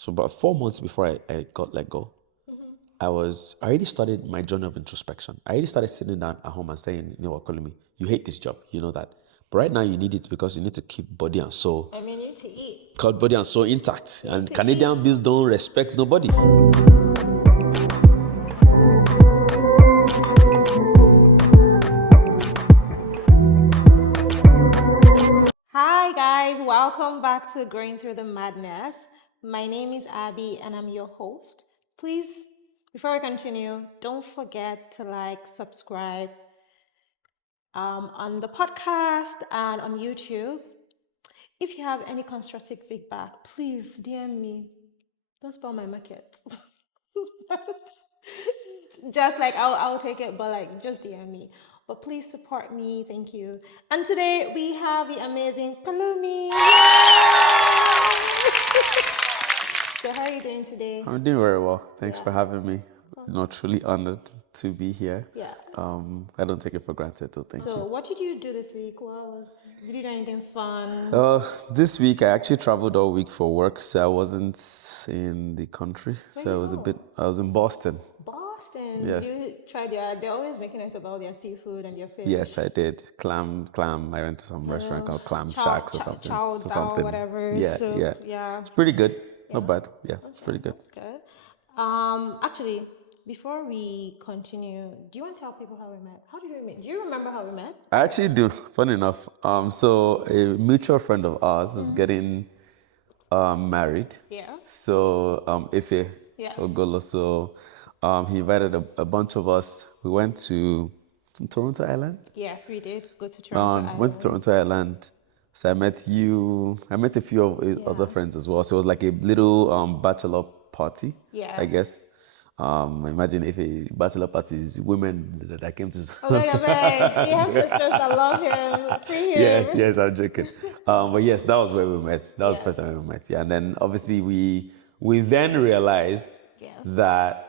So about 4 months before I got let go, I already started my journey of introspection. I already started sitting down at home and saying, you know what, Pelumi, you hate this job, you know that. But right now you need it because you need to keep body and soul, I mean, you need to eat. cut body and soul intact. You need And to Canadian bills don't respect nobody. Hi, guys. Welcome back to Growing Through the Madness. My name is Abby, and I'm your host. Please, before we continue, don't forget to like, subscribe on the podcast and on YouTube. If you have any constructive feedback, please DM me. Don't spoil my market. Just like I'll take it, but like just DM me. But please support me, thank you. And today we have the amazing Pelumi. So how are you doing today? I'm doing very well. Thanks Yeah. for having me. Truly honored to be here. Yeah. I don't take it for granted, so thank So you. what did you do this week? Did you do anything fun? This week I actually traveled all week for work, so I wasn't in the country. Where you go? I was in Boston. Boston. Did Yes. you try they're always making us about their seafood and their fish. Yes, I did. Clam. I went to some restaurant called Clam Shacks or something. Chow So Dao, something. whatever. Yeah, Soup. yeah. Yeah. It's pretty good. Yeah. Not bad. Yeah, it's Okay, pretty good. that's good. Actually, before we continue, do you want to tell people how we met? How did we meet? Do you remember how we met? I actually do. Funny enough. So a mutual friend of ours is getting married. Yeah. So Ife Yes. Ogolo. So he invited a bunch of us. We went to Toronto Island. Yes, we did go to Toronto Island. Went to Toronto Island. So I met you. I met a few of his other friends as well. So it was like a little bachelor party. Yes. I guess. Imagine if a bachelor party is women that came to. Okay, he has sisters that love him. Free him. Yes, I'm joking. But yes, that was where we met. That was the first time we met. Yeah, and then obviously we then realized Yes. that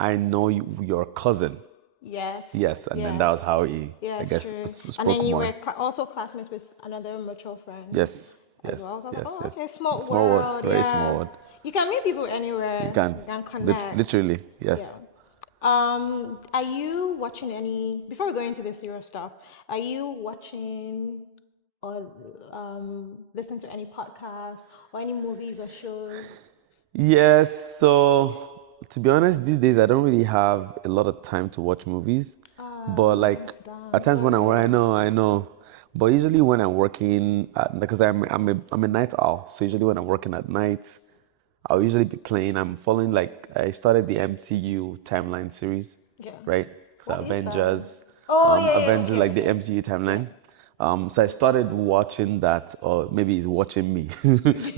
I know your cousin. Yes. Yes, and then that was how he, Yeah, I guess, true. spoke And then you more. were also classmates with another mutual friend. Yes, As well. So I was yes. like, oh, okay, small Small world. world, very Yeah. small world. You can meet people anywhere. You can, Connect. literally, yes. Are you watching before we go into the serious stuff, are you watching or listening to any podcasts or any movies or shows? Yes, so to be honest, these days I don't really have a lot of time to watch movies. But like at times when I know. But usually when I'm working because I'm a night owl, so usually when I'm working at night, I'll usually be playing. I'm following like I started the MCU timeline series, Yeah. right? So What is that? Avengers, Yeah, Avengers okay, like the okay. MCU timeline. So I started watching that, or maybe he's watching me,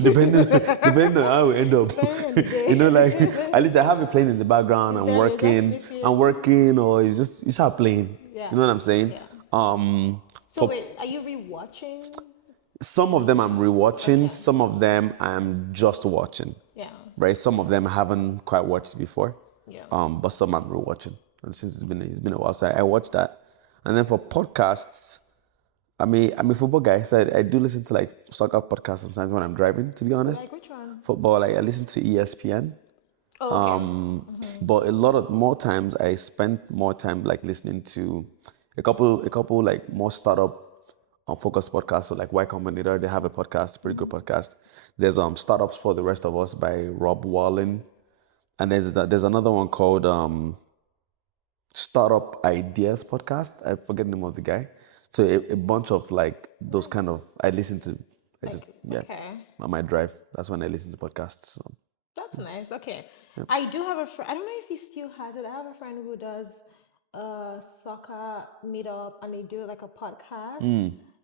depending on how we end up. Like at least I have it playing in the background. Is I'm there a working, just if I'm working, or it's just you start playing. Yeah. You know what I'm saying? Yeah. So For wait, are you rewatching? some of them I'm rewatching, Okay. some of them I'm just watching. Yeah. Right? Some of them I haven't quite watched before. Yeah. But some I'm rewatching. And since it's been a while, so I watched that. And then for podcasts, I'm a football guy, so I do listen to like soccer podcasts sometimes when I'm driving. To be honest, Like which one? football, like I listen to ESPN. Oh, okay. But a lot of more times I spend more time like listening to a couple like more startup focused podcasts. So like Y Combinator, they have a podcast, pretty good podcast. There's Startups for the Rest of Us by Rob Wallen, and there's another one called Startup Ideas podcast. I forget the name of the guy. So a bunch of like those kind of I listen to. Okay. On my drive. That's when I listen to podcasts. So. That's nice. Okay. I do have a friend. I don't know if he still has it. I have a friend who does a soccer meetup and they do like a podcast.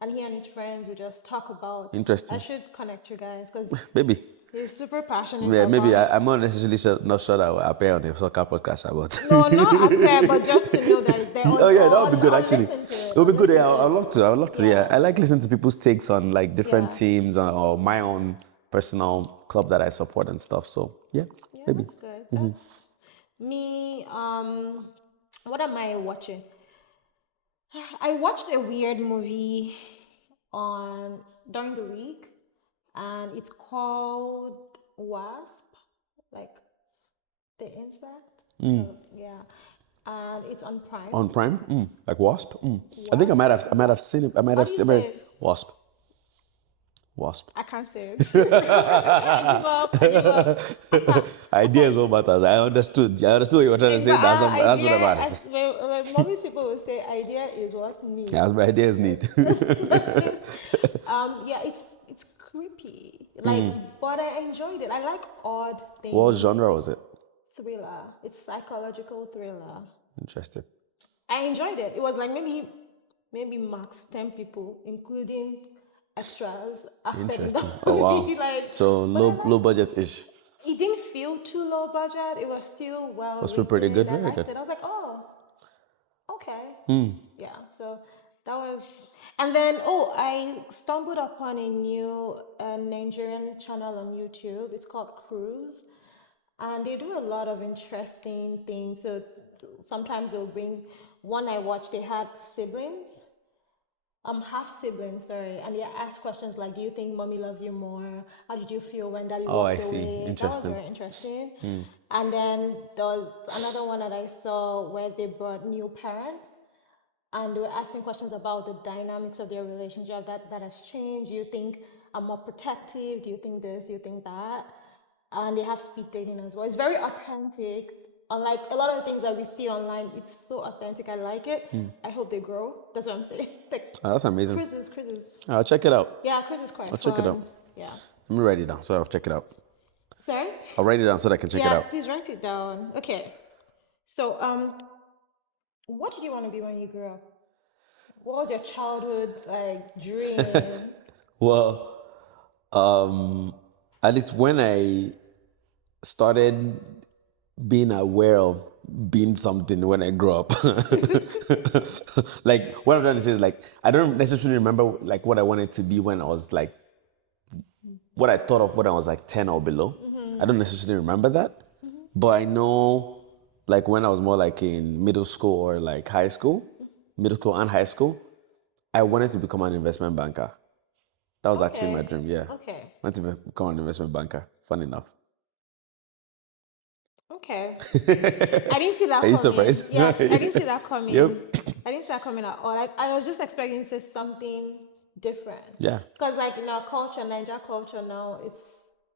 And he and his friends would just talk about. Interesting. I should connect you guys because Maybe. he's super passionate Yeah, about. maybe I'm not necessarily not sure that I will appear on a soccer podcast about. No, not appear, but just to know that they're on. Oh yeah, that would be good actually. Listen to It would be good. Yeah, I'd love to. I would love to. Yeah, Yeah. I like listening to people's takes on like different Yeah. teams or my own personal club that I support and stuff. So yeah, Yeah, maybe. that's good. That's me. What am I watching? I watched a weird movie during the week, and it's called Wasp. like the insect. Yeah, and it's on Prime. On Prime, like Wasp. I think Wasp? I might have seen it. I might How have do you seen say it. it? Wasp. Wasp. I can't say it. I give up. I give up. I can't. I Idea is can't. what matters. I understood. I understood what you were trying to say. That's what Idea. matters. My mommy's people will say idea is what need. That's my ideas need. That's it. Yeah, it's creepy. Like, but I enjoyed it. I like odd What things. genre was it? Thriller. It's psychological thriller. Interesting. I enjoyed it. It was like maybe max 10 people, including extras, acted in the Interesting. Oh wow. movie. Like, So but I low like budget ish. it didn't feel too low budget. It was still well Was pretty written. good. I Very liked good. it. I was like, oh, okay. Yeah. So that was, and then I stumbled upon a new Nigerian channel on YouTube. It's called Cruise, and they do a lot of interesting things. So sometimes they'll bring. One I watched, they had siblings, half siblings, sorry, and they ask questions like, "Do you think mommy loves you more? How did you feel when daddy Oh, I walked see. away?" That was Interesting. very interesting. And then there was another one that I saw where they brought new parents, and they were asking questions about the dynamics of their relationship that has changed. Do you think I'm more protective? Do you think this? Do you think that? And they have speed dating as well. It's very authentic. Unlike a lot of things that we see online, it's so authentic. I like it. I hope they grow. That's what I'm saying. Like, Oh, that's amazing. Chris is, I'll check it out. yeah, Chris is quite I'll fun. check it out. Yeah. Let me write it down so I'll check it out. Sorry? I'll write it down so that I can check it Yeah, out. please write it down. Okay. So, what did you want to be when you grew up? What was your childhood like dream? Well, at least when I started being aware of being something when I grew up. Like what I'm trying to say is like I don't necessarily remember like what I wanted to be when I was like what I thought of when I was like 10 or below. I don't necessarily remember that. But I know like when I was more like in middle school or like high school, middle school and high school, I wanted to become an investment banker. That was actually my Okay. dream, yeah. Okay. I wanted to become an investment banker. Fun enough. Okay. I didn't see that Are you coming. surprised? Yes, I didn't see that coming. Yep. I didn't see that coming at all. I was just expecting to say something different. Yeah. Because like in our culture, Niger culture now,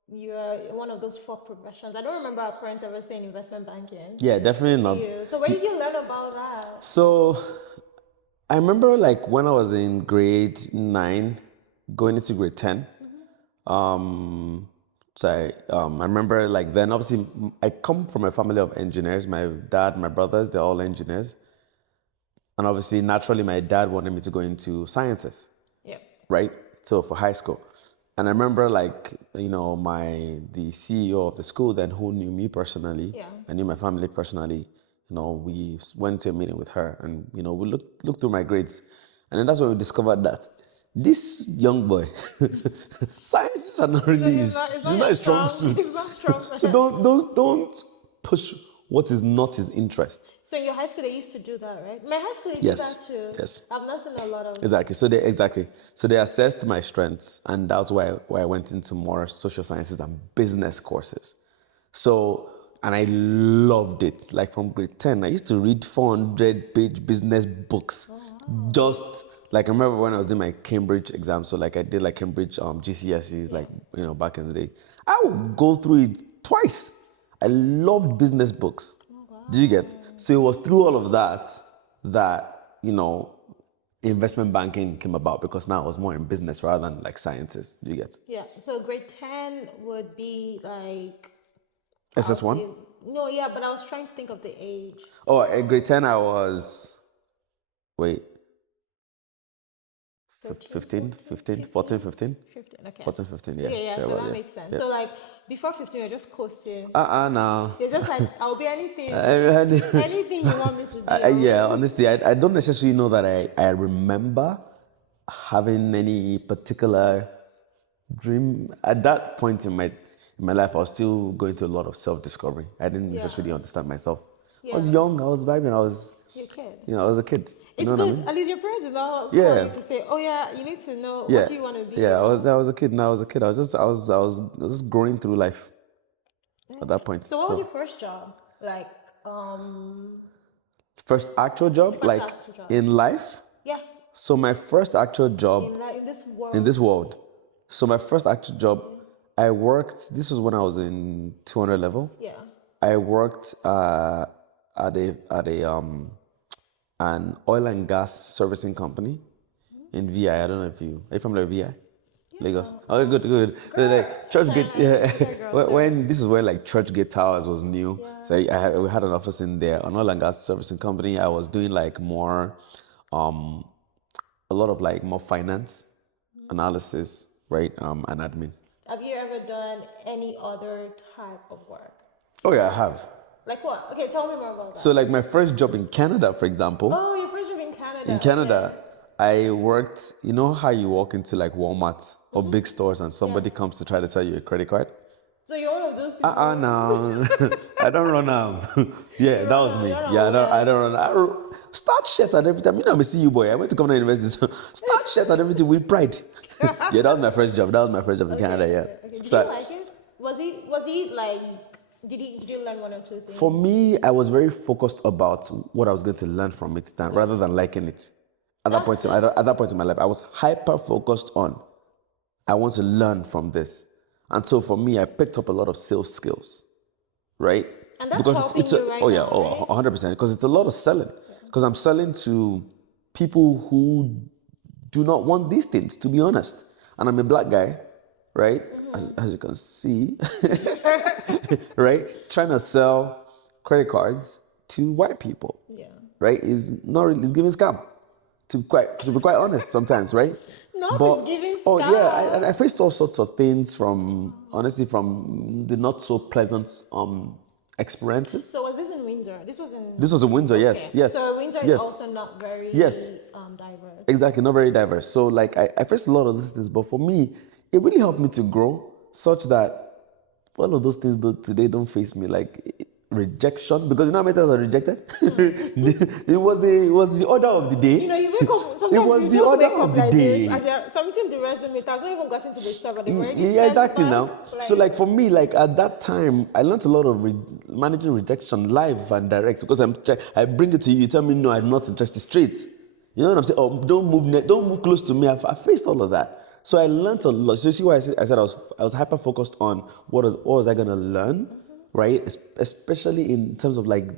you're one of those four professions. I don't remember our parents ever saying investment banking Yeah, definitely to not. you. So where did you learn about that? So I remember like when I was in grade 9, going into grade 10. I remember like then obviously I come from a family of engineers. My dad, my brothers, they're all engineers. And obviously naturally my dad wanted me to go into sciences, Yep. right? So for high school. And I remember like, the CEO of the school then who knew me personally, Yeah. I knew my family personally, we went to a meeting with her and, we looked through my grades. And then that's when we discovered that this young boy, sciences are not really It's not it's your not a strong strong. suit. It's not strong. So don't push what is not his interest. So in your high school, they used to do that, right? My high school, they do Yes. that too. Yes. I've not seen a lot of. Exactly. So they assessed my strengths, and that's why I went into more social sciences and business courses. So, and I loved it. Like from grade 10, I used to read 400-page business books. Just like I remember when I was doing my Cambridge exam. So like I did like Cambridge GCSEs, like back in the day. I would go through it twice. I loved business books. Do you get? So it was through all of that investment banking came about because now I was more in business rather than like sciences. Do you get? Yeah. So grade 10 would be like. SS1? No, yeah, but I was trying to think of the age. Oh, at grade 10 I was, wait, 15, 14, 15? 15, okay. 14, 15, yeah. Yeah, so Thereabout, that makes sense. Yeah. So like before 15, you're just coasting. No. You're just like, I'll be anything. I- Anything you want me to be. yeah, honestly, I don't necessarily know that I remember having any particular dream. At that point in my life, I was still going through a lot of self-discovery. I didn't necessarily understand myself. I was young, I was vibing, You're a kid. I was a kid. It's what good. I mean? At least your parents did not Yeah. call you to say, oh yeah, you need to know Yeah. what do you want to be. Yeah, I was a kid. Now I was a kid. I was just growing through life. at that point. So what was your first job? Like, first actual job, first like actual job? in life. Yeah. So my first actual job In this world. in this world. So my first actual job, I worked. This was when I was in 200 level. Yeah. I worked at a an oil and gas servicing company in VI. I don't know if are you familiar with VI? Lagos. Oh, good, good. So, like Churchgate. Yeah. When this is where like Churchgate Towers was new, so we had an office in there, an oil and gas servicing company. I was doing like more, a lot of like more finance analysis, right, and admin. Have you ever done any other type of work? Oh yeah, I have. Like what? Okay, tell me more about that. So like my first job in Canada, for example. Oh, your first job in Canada. In Canada, I worked, you know how you walk into like Walmart or big stores and somebody comes to try to sell you a credit card? So you're one of those people. No. I don't run out. Yeah, that was me. Yeah, I don't run out. Start shit at everything. You know, I'm a CU boy. I went to Governor University. So start shit at everything with pride. Yeah, that was my first job. That was my first job in Canada, yeah. Okay. Did you like it? Was he like, did you learn one or two things? For me, I was very focused about what I was going to learn from it rather than liking it. At that point in my life, I was hyper focused on, I want to learn from this. And so for me, I picked up a lot of sales skills, right? And that's helping you right now, right? 100%. Because it's a lot of selling. Because I'm selling to people who do not want these things, to be honest. And I'm a black guy, right? As you can see, right? Trying to sell credit cards to white people, right? Is not really, it's giving scam. To be quite honest, sometimes, right? It's giving Oh stuff. yeah, I faced all sorts of things from the not so pleasant experiences. So was this in Windsor? This was in Windsor, yes, yes. So Windsor is also not very diverse. Exactly, not very diverse. So like I faced a lot of these things, but for me, it really helped me to grow such that all of those things today don't face me. Like rejection, because you know how many times I was rejected? it was the order of the day. You know, you wake up, sometimes it was you the just order wake up of the like day. this, as you're submitting the resume, it has not even gotten to the server. Yeah, exactly now. So like for me, like at that time, I learned a lot of managing rejection live and direct, because I bring it to you, you tell me no, I'm not interested straight. You know what I'm saying? Oh, don't move close to me. I faced all of that. So I learned a lot. So you see why I said I was hyper focused on what was I gonna learn, right? Especially in terms of like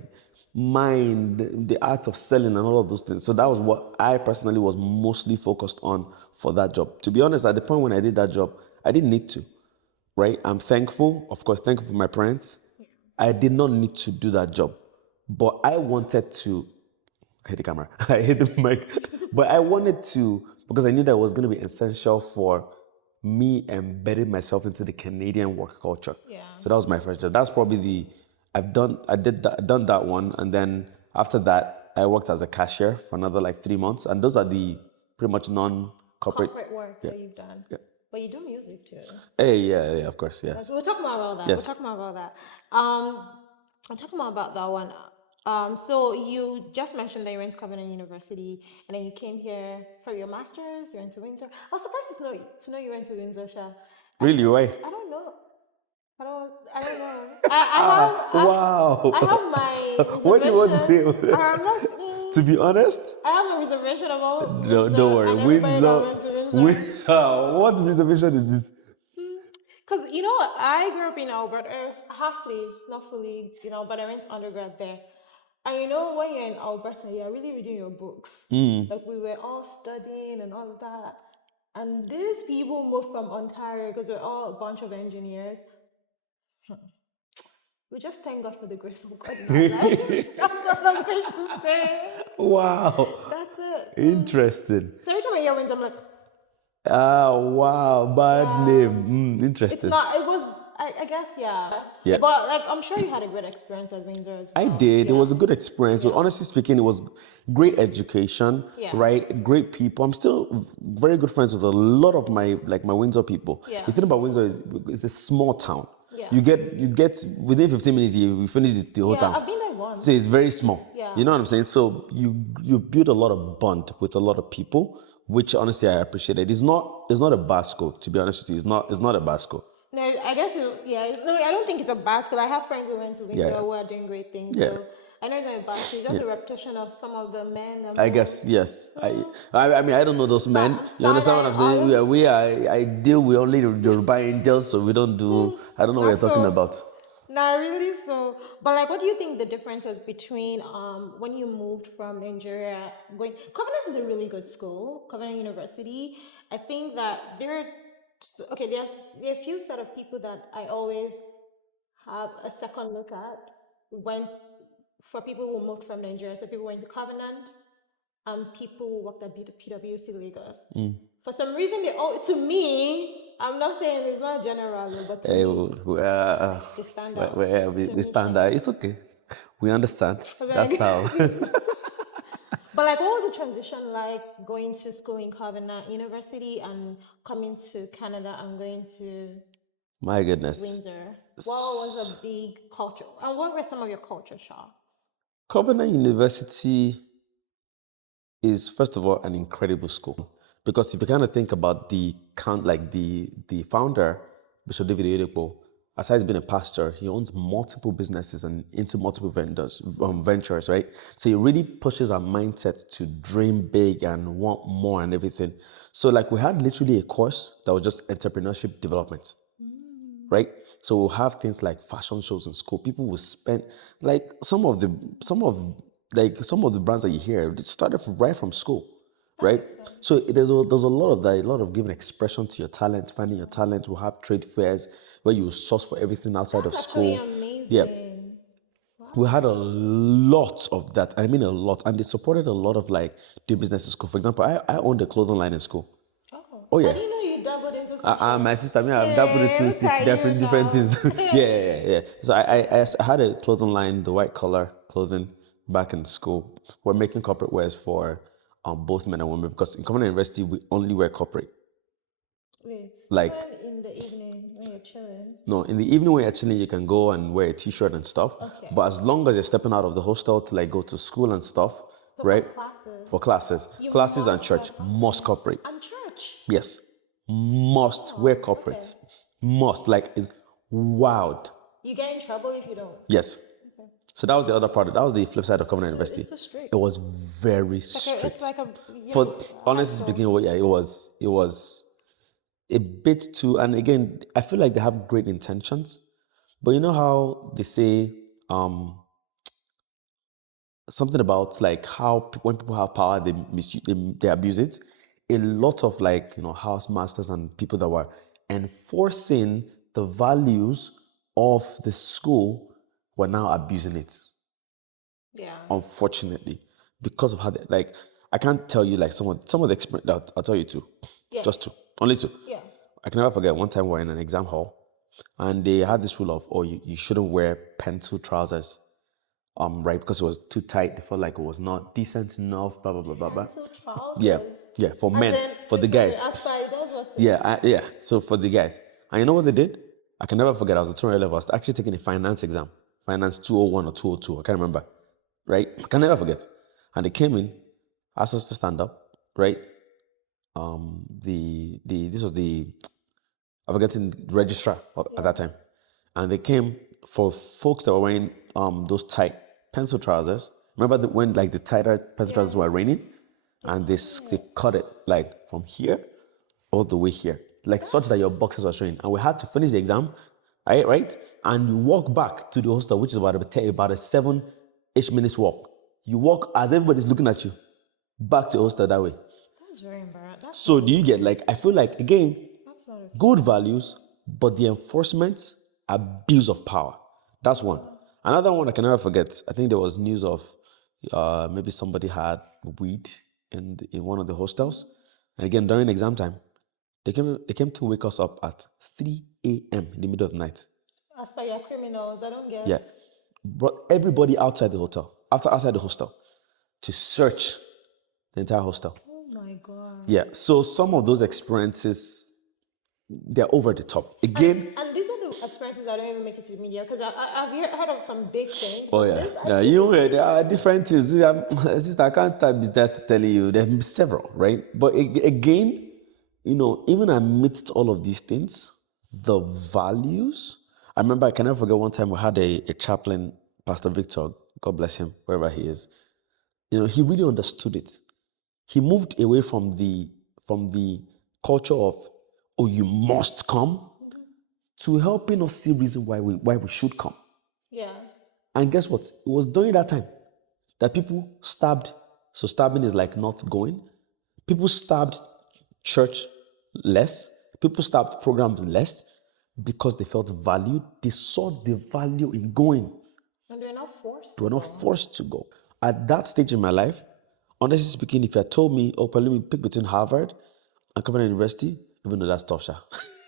the art of selling and all of those things. So that was what I personally was mostly focused on for that job. To be honest, at the point when I did that job, I didn't need to, right? I'm thankful, of course, thankful for my parents. I did not need to do that job, but I wanted to. I hit the camera. I hit the mic. But I wanted to, because I knew that it was going to be essential for me embedding myself into the Canadian work culture. Yeah. So that was my first job. That's probably done that one. And then after that, I worked as a cashier for another like 3 months. And those are the pretty much non-corporate work that you've done. Yeah. But you do music too. Hey, yeah, of course, yes. We'll talk more about that. Yes. We'll talk more about that. I'll talk more about that one. So you just mentioned that you went to Covenant University and then you came here for your master's. You went to Windsor. I was surprised to know you went to Windsor, Sha. Really? Why? I don't know. I don't know. I have my reservation. What do you want to say? To be honest, I have a reservation about Windsor. Don't worry, Windsor. What reservation is this? Because, you know, I grew up in Alberta, halfly, not fully, but I went to undergrad there. And you know, when you're in Alberta, you're really reading your books. Like we were all studying and all of that. And these people moved from Ontario because we're all a bunch of engineers. We just thank God for the grace of God in our lives. That's what I'm going to say. Wow. That's it. Interesting. So every time I hear Windsor, I'm like, wow, bad name. Interesting. It's not, it was, I guess, yeah. But like, I'm sure you had a great experience at Windsor as well. I did. Yeah. It was a good experience. Yeah. Honestly speaking, it was great education, right? Great people. I'm still very good friends with a lot of my Windsor people. Yeah. The thing about Windsor is it's a small town. Yeah. You get within 15 minutes you finish the whole town. I've been there once. So it's very small. Yeah. You know what I'm saying? So you build a lot of bond with a lot of people, which honestly I appreciate it. It's not a bad school, to be honest with you. It's not a bad school. No, I guess yeah. No, I don't think it's a bad school. I have friends who went to Yeah, Windsor who are doing great things. yeah, So I know it's not a bad school. It's just yeah. a repetition of some of the men and I boys. guess yes. I mean I don't know those men. You Side understand what eye I'm saying? olive. I deal with only the Yoruba angels, so we don't do. I don't know what Not you're talking so. about. Not really so. But like, what do you think the difference was between when you moved from Nigeria going? Covenant is a really good school, Covenant University. I think that okay. There are a few set of people that I always have a second look at when for people who moved from Nigeria. So people went to Covenant, people who worked at PwC Lagos. For some reason, they all to me. I'm not saying it's not general, but to Eh, me, uh, they stand out. To we me, stand there. It's okay. We understand. like, That's how. but like, what was the transition like going to school in Covenant University and coming to Canada and going to My goodness. Windsor? What was a big culture, and what were some of your culture shocks? Covenant University is first of all an incredible school because if you kind of think about the count, like the founder, Bishop David Oyedepo, aside being a pastor, he owns multiple businesses and into multiple ventures, right? So he really pushes our mindset to dream big and want more and everything. So like we had literally a course that was just entrepreneurship development, right? So we'll have things like fashion shows in school. People will spend like some of the brands that you hear it started right from school, That right? makes sense. So there's a lot of that, a lot of giving expression to your talent, finding your talent. We'll have trade fairs where you source for everything outside of That's actually school. Yeah, amazing. we had a Wow. lot of that. I mean a lot, and they supported a lot of like doing business in school. For example, I owned a clothing line in school. Oh, Oh I yeah, didn't know you dabbled into fashion. my sister, me, I've doubled it Hey, to look see at you different now. things. Yeah. So I had a clothing line, the white collar clothing, back in school. We're making corporate wears for both men and women because in Common University we only wear corporate. Wait, Like even in the evening when you're chilling. no, in the evening when you're chilling, you can go and wear a t-shirt and stuff. Okay. But as long as you're stepping out of the hostel to like go to school and stuff, So for right? classes, For you classes and must wear church, must corporate. corporate. And church. Yes, must wear Oh, okay. corporate. Must like is wild. You get in trouble if you don't. Yes. Okay. So that was the other part. That was the flip side of Covenant University. It's so strict. It was very It's strict. like a you For know a high honestly school. speaking, well, yeah, it was a bit too. And again, I feel like they have great intentions, but you know how they say something about like how when people have power, they abuse it. A lot of like house masters and people that were enforcing the values of the school were now abusing it. Yeah. Unfortunately, because of how they like. I can't tell you like some of the experience that I'll tell you two, Yeah. just two, only two. Yeah. I can never forget one time we were in an exam hall, and they had this rule of you shouldn't wear pencil trousers, right, because it was too tight. They felt like it was not decent enough. Blah blah blah blah blah. Pencil Yeah, trousers. yeah, for As men, in, for the sorry, guys. Aspire does what to Yeah, yeah. So for the guys, and you know what they did? I can never forget. I was at 200 level. I was actually taking a finance exam, finance 201 or 202. I can't remember. Right? I can never forget. And they came in, asked us to stand up. Right? The this was the I forget the registrar at that time, and they came for folks that were wearing those tight pencil trousers. Remember when like the tighter pencil trousers were raining, and they cut it like from here all the way here, like such that your boxes are showing. And we had to finish the exam, right? And you walk back to the hostel, which is about a 7-ish minutes walk. You walk as everybody's looking at you back to the hostel that way. That's very embarrassing. That's So not do you get like I feel like again, that's not okay. good values, but the enforcement, abuse of power. That's one. Another one I can never forget. I think there was news of maybe somebody had weed in one of the hostels, and again during exam time, they came to wake us up at 3 a.m. in the middle of the night. As per your criminals, I don't Yeah, get. brought everybody outside the hotel, outside the hostel, to search the entire hostel. Oh my god. Yeah, so some of those experiences, they're over the top. Again, And these are the experiences that don't even make it to the media because I've heard of some big things. oh But yeah, this, yeah. There are different things. Sister, I can't be that telling you. There's several, right? But again, even amidst all of these things, the values. I remember, I can never forget one time we had a chaplain, Pastor Victor, God bless him, wherever he is. He really understood it. He moved away from the culture of, oh, you must come, to helping us see reason why we should come. Yeah. And guess what? It was during that time that people stabbed. So stabbing is like not going. People stabbed church less. People stabbed programs less because they felt valued. They saw the value in going. And they're not forced They to were not go. forced to go. At that stage in my life, honestly speaking, if you had told me, oh, Pelumi, pick between Harvard and Covenant University, even though that's tough, sha.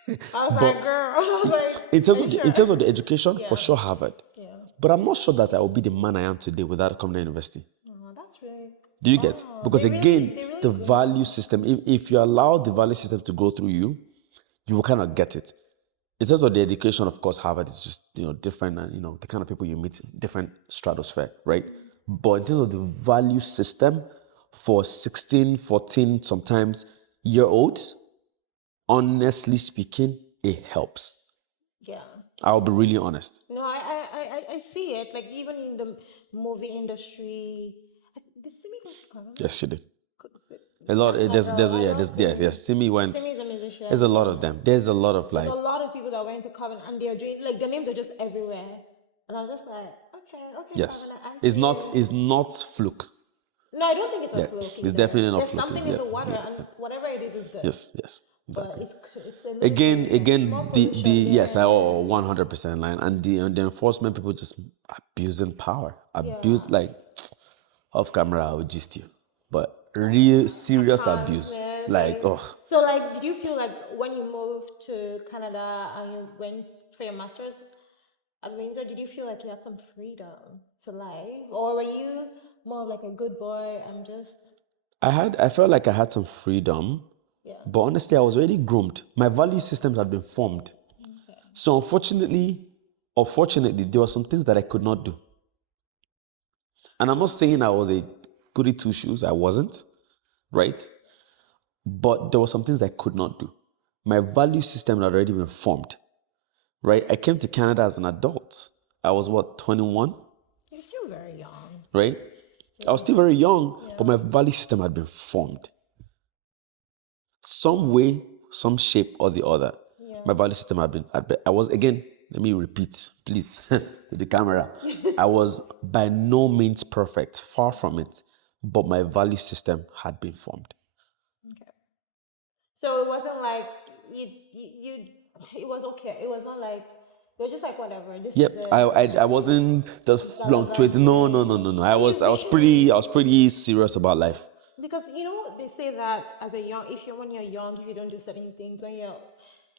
I was But like, girl, I was like, in terms are of you the, sure? in terms of the education, for Yeah. sure Harvard. Yeah. But I'm not sure that I will be the man I am today without a Covenant University. Oh, that's really. Do you get? Wow. Because They again, really the value system, if you allow the value system to go through you, you will kind of get it. In terms of the education, of course, Harvard is just, different, and, the kind of people you meet, different stratosphere, right? But in terms of the value system for 16, 14, sometimes year-olds, honestly speaking, it helps. Yeah. I'll be really honest. No, I see it. Like even in the movie industry, did Simi go to Canada? Yes, she did. Cause A lot. I There's, know, there's, I yeah, know there's, yes. Simi went. Simi's a musician. There's a lot of them. There's a lot of There's like. a lot of people that went to Covenant and they're doing like their names are just everywhere, and I was just like, okay, Yes, Covenant, I it's see not. it. It's not fluke. No, I don't think it's a Yeah, fluke it's either. definitely not There's fluke. something Yeah, in the water, yeah, and yeah. whatever it is good. Yes, But exactly. it's a little Again, pollution. More the pollution. yes, I Yeah. 100% line, and the enforcement people just abusing power, abuse Yeah. like off camera. I would gist you, but real serious abuse, Man, like so like, did you feel like when you moved to Canada and you went for your master's at Windsor, did you feel like you had some freedom to life, or were you more of like a good boy and just I felt like I had some freedom, yeah? but honestly, I was already groomed. My value systems had been formed. Okay. So unfortunately, or fortunately, there were some things that I could not do. And I'm not saying I was a goody two shoes. I wasn't, right? But there were some things I could not do. My value system had already been formed, right? I came to Canada as an adult. I was what, 21, You're still very young. right? I was still very young, but my value system had been formed. Some way, some shape or the other. Yeah. My value system I was, again, let me repeat, please, to the camera. I was by no means perfect, far from it, but my value system had been formed. Okay. So it wasn't like you it was okay. It was not like it was just like whatever. This Yep, is it. I wasn't just fluctuating. No. I was pretty serious about life. Because they say that as a young, when you're young, if you don't do certain things, when you're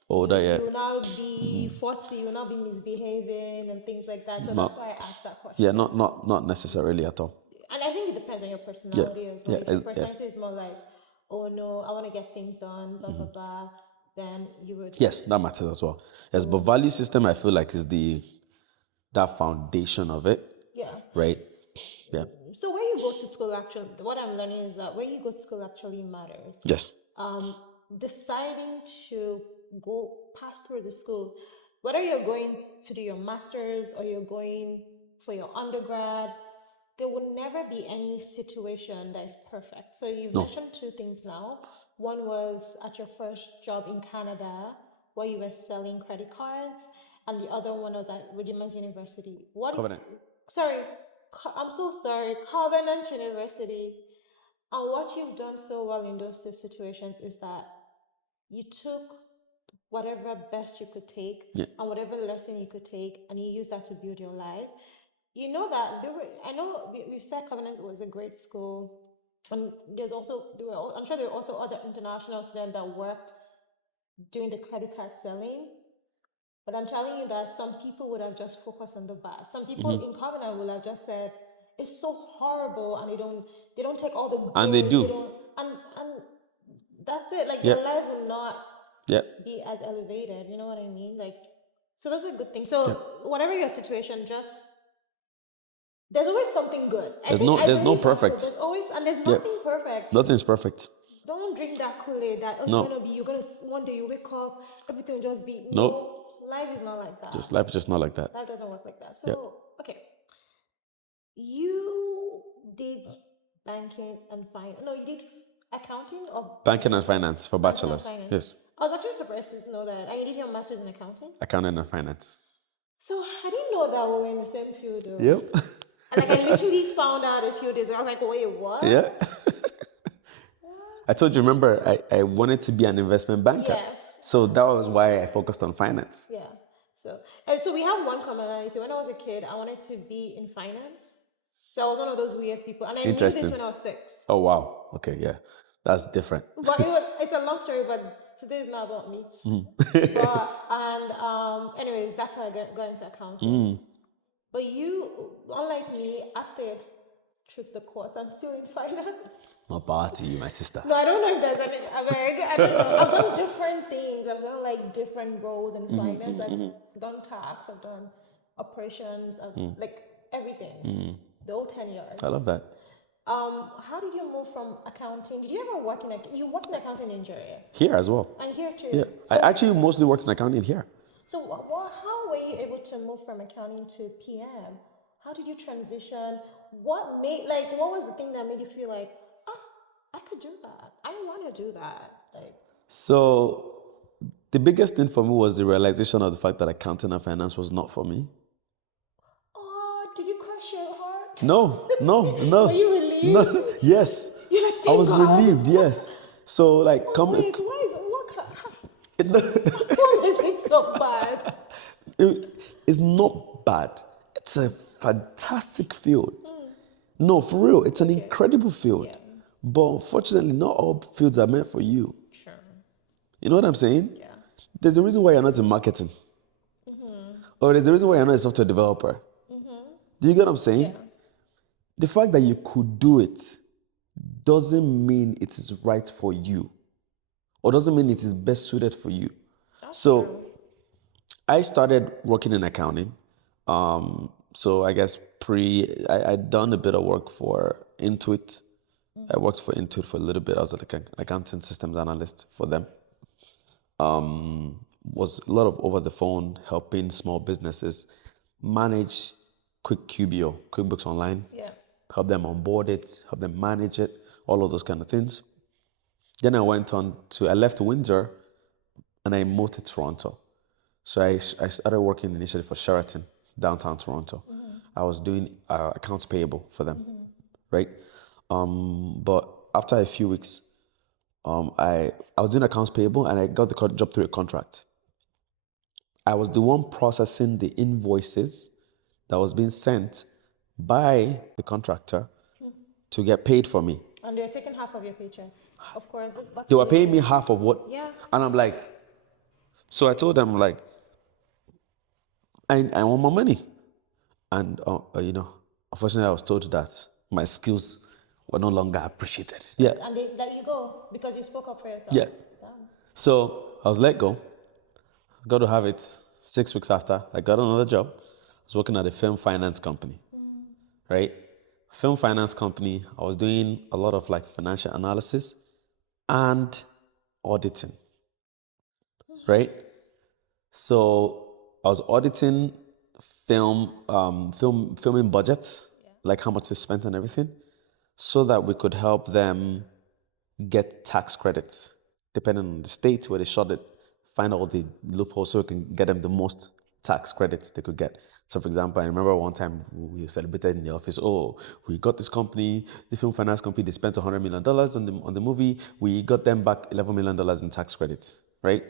Older, yeah. you will now be 40, you will now be misbehaving and things like that. So that's why I asked that question. Yeah, not necessarily at all. And I think it depends on your Yeah, personality as well. yeah, If your yes. personality is more like, oh no, I want to get things done, blah blah blah, then you would. Yes, that matters as well. Yes, but value system I feel like is that foundation of it, Yeah. right? Yeah. So where you go to school actually, what I'm learning is that where you go to school actually matters. Yes. Deciding to go pass through the school, whether you're going to do your master's or you're going for your undergrad, there will never be any situation that is perfect. So you've mentioned two things now. One was at your first job in Canada where you were selling credit cards, and the other one was at Redeemer's University. Covenant. Sorry, I'm so sorry, Covenant University. And what you've done so well in those two situations is that you took whatever best you could take and whatever lesson you could take, and you used that to build your life. You know that I know we've said Covenant was a great school, and I'm sure there were also other international students that worked doing the credit card selling. But I'm telling you that some people would have just focused on the bad. Some people in Covenant would have just said, "It's so horrible," and they don't take all the good. And they do. Don't, and that's it. Like their lives will not be as elevated. You know what I mean? Like, so that's a good thing. So whatever your situation, just there's always something good. There's no perfect. there's always, and there's nothing perfect. Nothing's perfect. Don't drink that Kool-Aid that No, one day you wake up, everything will just be nope. life is not like that. Life is just not like that. Life doesn't work like that. Yeah. So, okay. You did banking and finance. No, you did accounting or Banking and finance for banking and bachelors. finance. Yes. I was actually surprised to know that. And you did your master's in accounting? Accounting and finance. So I didn't know that we were in the same field though. Yep. And like I literally found out a few days ago. I was like, wait, what? Yeah. I told you, remember, I wanted to be an investment banker. Yes. So that was why I focused on finance. Yeah. So we have one commonality. When I was a kid, I wanted to be in finance. So I was one of those weird people. And I knew this when I was 6. Oh, wow. Okay, yeah. That's different. But it's a long story, but today is not about me. Anyways, that's how I got into accounting. But you, unlike me, I stayed true to the course. I'm still in finance. More power to you, my sister. No, I don't know if there's any. I don't know. I've done different things. I've done like different roles in finance. I've done tax. I've done operations. Like everything. The whole 10 years. I love that. How did you move from accounting? Did you ever work you worked in accounting in Nigeria? Here as well. And here too. Yeah. I actually mostly worked in accounting here. So how were you able to move from accounting to PM? How did you transition? What was the thing that made you feel like, I could do that. I want to do that. So the biggest thing for me was the realization of the fact that accounting and finance was not for me. Oh, did you crush your heart? No. Were you relieved? No. Yes. You're like, I was thank God. relieved, yes. So like Why is it so bad? It's not bad. It's a fantastic field. No, for real, it's an incredible field. Yeah. But unfortunately, not all fields are meant for you. Sure. You know what I'm saying? Yeah. There's a reason why you're not in marketing. Or there's a reason why you're not a software developer. Do you get what I'm saying? Yeah. The fact that you could do it doesn't mean it is right for you. Or doesn't mean it is best suited for you. That's true. I started working in accounting. So I guess I'd done a bit of work for Intuit. I worked for Intuit for a little bit. I was like an accounting systems analyst for them. Was a lot of over the phone, helping small businesses manage QuickBooks Online. Yeah. Help them onboard it, help them manage it, all of those kind of things. Then I left Windsor and I moved to Toronto. So I started working initially for Sheraton, downtown Toronto. I was doing accounts payable for them, right? But after a few weeks, I was doing accounts payable and I got the job through a contract. I was the one processing the invoices that was being sent by the contractor to get paid for me. And they were taking half of your paycheck. Of course. They were paying me half of what? Yeah. And I'm like, so I told them like, I want my money. And, unfortunately I was told that my skills were no longer appreciated. Yeah. And they let you go because you spoke up for yourself. Yeah. Damn. So I was let go. Got to have it 6 weeks after. I got another job. I was working at a film finance company, right? Film finance company. I was doing a lot of like financial analysis and auditing, right? So I was auditing filming budgets, like how much they spent and everything, so that we could help them get tax credits, depending on the state where they shot it, find all the loopholes so we can get them the most tax credits they could get. So for example, I remember one time we celebrated in the office, we got this company, the film finance company, they spent $100 million on the movie, we got them back $11 million in tax credits, right?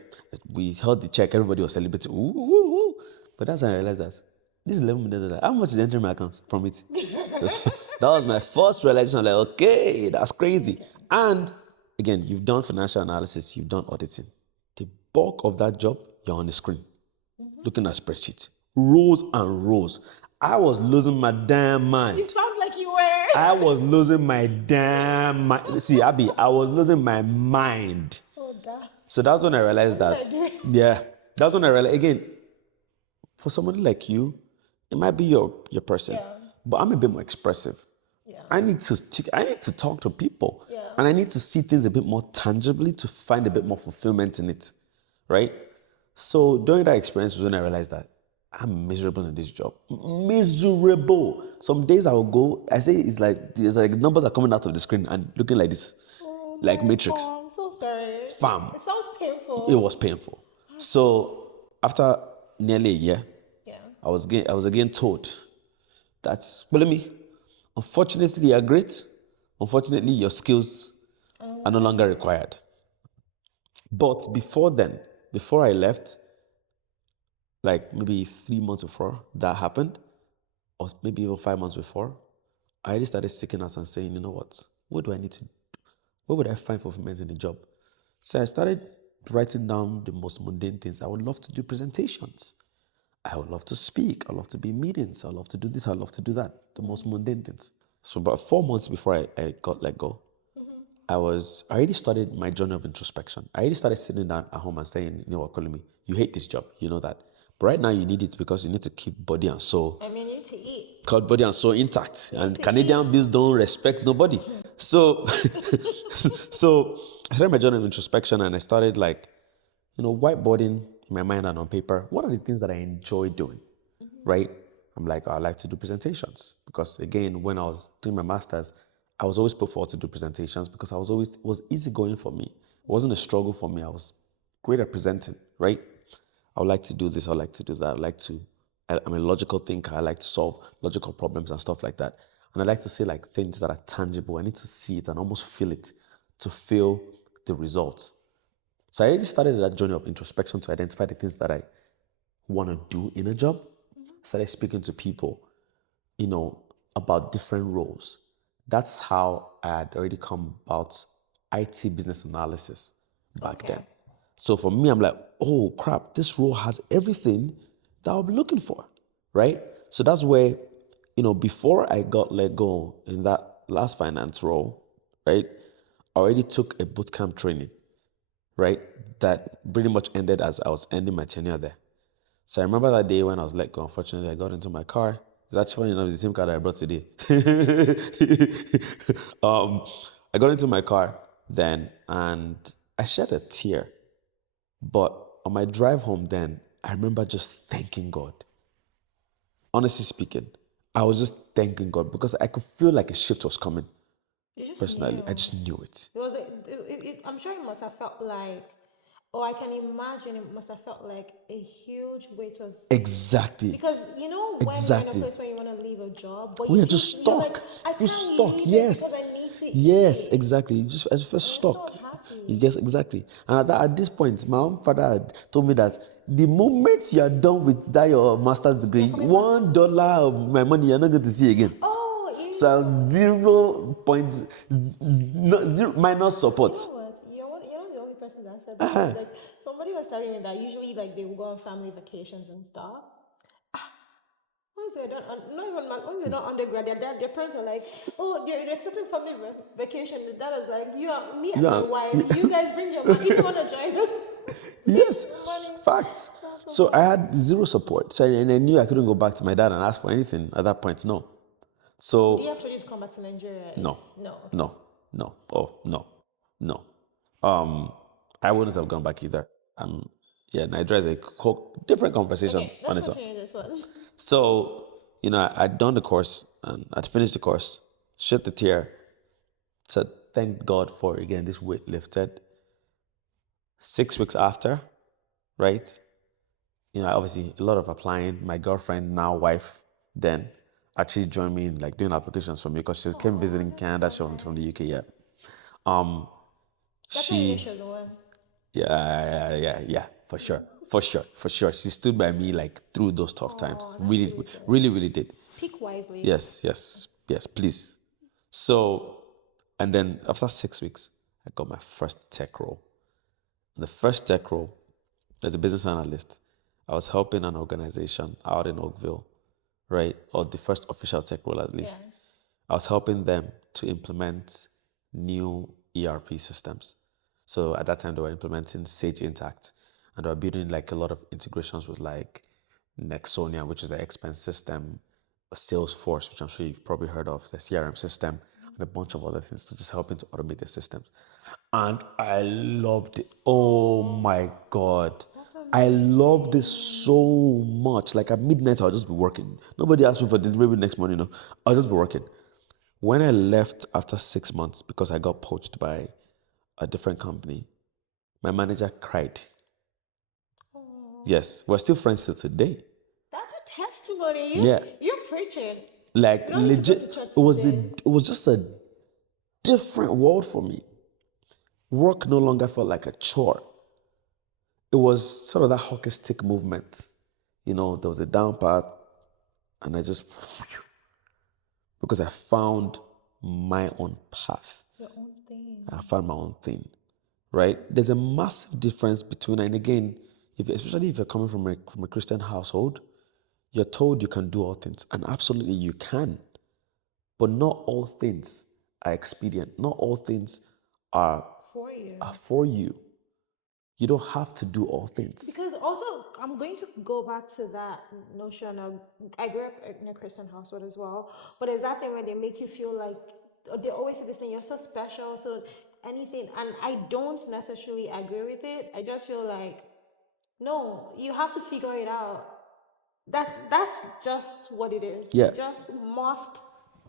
We held the check, everybody was celebrating, ooh, ooh, ooh. But that's when I realized that this is $11 million, how much is entering my account from it? So that was my first realization. I'm like, okay, that's crazy. And again, you've done financial analysis, you've done auditing. The bulk of that job, you're on the screen, looking at spreadsheets, rows and rows. I was losing my damn mind. You sound like you were. I was losing my damn mind. See, Abby, I was losing my mind. Oh, damn. So that's when I realized that's when I realized, again, for somebody like you, it might be your person, but I'm a bit more expressive. Yeah. I need to talk to people. Yeah. And I need to see things a bit more tangibly to find a bit more fulfillment in it, right? So during that experience was when I realized that I'm miserable in this job. Miserable. Some days I will go, I say it's like, there's like numbers are coming out of the screen and looking like this, Oh like my Matrix. God, I'm so sorry. Fam. It sounds It painful. was painful. So after nearly a year, Yeah. I was again told that's Pelumi. Unfortunately, you're great. Unfortunately, your skills are no longer required. But before then, before I left, like maybe 3 months before that happened, or maybe even 5 months before, I already started seeking out and saying, you know what do I need to, where would I find fulfillment in the job? So I started writing down the most mundane things. I would love to do presentations. I would love to speak. I love to be in meetings. I love to do this. I love to do that. The most mundane things. So about 4 months before I got let go, I already started my journey of introspection. I already started sitting down at home and saying, you know what, calling me, you hate this job, you know that. But right now you need it because you need to keep body and soul, I mean, you need to eat. cut body and soul intact. And to Canadian bills don't respect nobody. So, so I started my journey of introspection and I started like, whiteboarding in my mind and on paper. What are the things that I enjoy doing, right? I'm like, I like to do presentations because again, when I was doing my master's, I was always put forward to do presentations because it was easygoing for me. It wasn't a struggle for me. I was great at presenting, right? I would like to do this. I would like to do that. I'm a logical thinker. I like to solve logical problems and stuff like that. And I like to see like things that are tangible. I need to see it and almost feel it to feel the result. So I already started that journey of introspection to identify the things that I want to do in a job. Started speaking to people, about different roles. That's how I had already come about IT business analysis back then. So for me, I'm like, oh crap, this role has everything that I'll be looking for, right? So that's where, before I got let go in that last finance role, right, I already took a bootcamp training, right, that pretty much ended as I was ending my tenure there. So I remember that day when I was let go. Unfortunately, I got into my car. It's actually funny enough, it's the same car that I brought today. I got into my car then and I shed a tear. But on my drive home then, I remember just thanking God. Honestly speaking, I was just thanking God because I could feel like a shift was coming. You just Personally, I knew. just knew it. I'm sure it must have felt like, or I can imagine it must have felt like a huge weight was, Exactly. because when you're in a Exactly. place where you want to leave a job, but We are just you're like, stuck. I You feel can't stuck. leave it because Yes. I need to Yes, eat. exactly. I just feel And you're so stuck. happy. Yes, exactly. And at this point, my own father had told me that the moment you are done with that your master's degree, coming back. $1 of my money you're not going to see again. Oh, So I'm 0 points, zero minus support. You know what? You're not the only person that said that. Like somebody was telling me that usually like they will go on family vacations and stuff. Once they're done, not even once they're not undergrad, their parents were like, "Oh, they're expecting family vacation." The dad was like, "You are me and my Yeah. wife. You guys bring your money. If you want to join us, Yes. your money." Facts. That's so So I funny. had zero support. And I knew I couldn't go back to my dad and ask for anything at that point. No. Did he So have told you to come back to Nigeria? no, No. Okay. no, no, oh no, no. Um, I wouldn't have gone back either. Yeah, Nigeria is a different conversation Okay. Let's on its own. continue this one. So, I'd done the course and I'd finished the course, shed the tear, said thank God for again this weight lifted. 6 weeks after, right? Obviously a lot of applying. My girlfriend, now wife, then actually joined me in like doing applications for me because she came visiting Canada. She was from the UK. Yeah. That's when you knew She she was the one. yeah, for sure. She stood by me like through those tough times. Oh, that's Really, really good. really, really did. Pick wisely. Yes, please. So, and then after 6 weeks, I got my first tech role. The first tech role, as a business analyst, I was helping an organization out in Oakville, right? Or the first official tech role at least. Yeah. I was helping them to implement new ERP systems. So at that time, they were implementing Sage Intacct, and they were building like a lot of integrations with like Nexonia, which is the expense system, Salesforce, which I'm sure you've probably heard of, the CRM system, and and a bunch of other things to just helping to automate their systems. And I loved it. Oh my God. I loved this so much. Like at midnight, I'll just be working. Nobody asked me for delivery next morning. No, I'll just be working. When I left after 6 months because I got poached by a different company, my manager cried. Yes, we're still friends till today. That's a testimony. Yeah. You're preaching. Like You don't need to go legit, to church it was just a different world for me. Work no longer felt like a chore. It was sort of that hockey stick movement. You know, there was a down part, and I just, because I found my own path. Your own thing. I found my own thing, right? There's a massive difference between, and again, especially if you're coming from a Christian household, you're told you can do all things, and absolutely you can, but not all things are expedient. Not all things are for you. You don't have to do all things. Because also, I'm going to go back to that notion of, I grew up in a Christian household as well, but it's that thing where they make you feel like, they always say this thing, you're so special, so anything, and I don't necessarily agree with it. I just feel like, no, you have to figure it out. That's just what it is. Yeah. You just must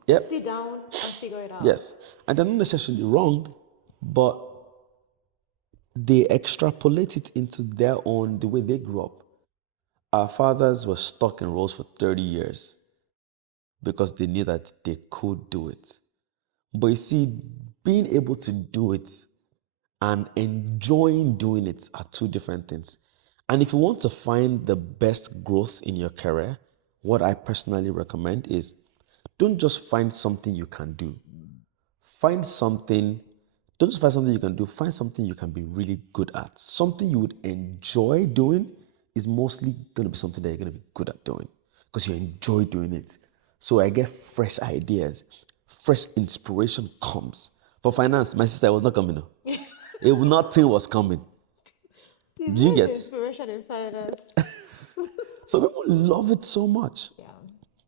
Yep. sit down and figure it out. Yes. And they're not necessarily wrong, but they extrapolate it into their own, the way they grew up. Our fathers were stuck in roles for 30 years because they knew that they could do it. But you see, being able to do it and enjoying doing it are two different things. And if you want to find the best growth in your career, what I personally recommend is don't just find something you can do. Find something, don't just find something you can do, find something you can be really good at. Something you would enjoy doing is mostly going to be something that you're going to be good at doing because you enjoy doing it. So I get fresh ideas, fresh inspiration comes. For finance, my sister was not coming. No. Nothing was coming. You get inspiration in finance. So people love it so much. Yeah.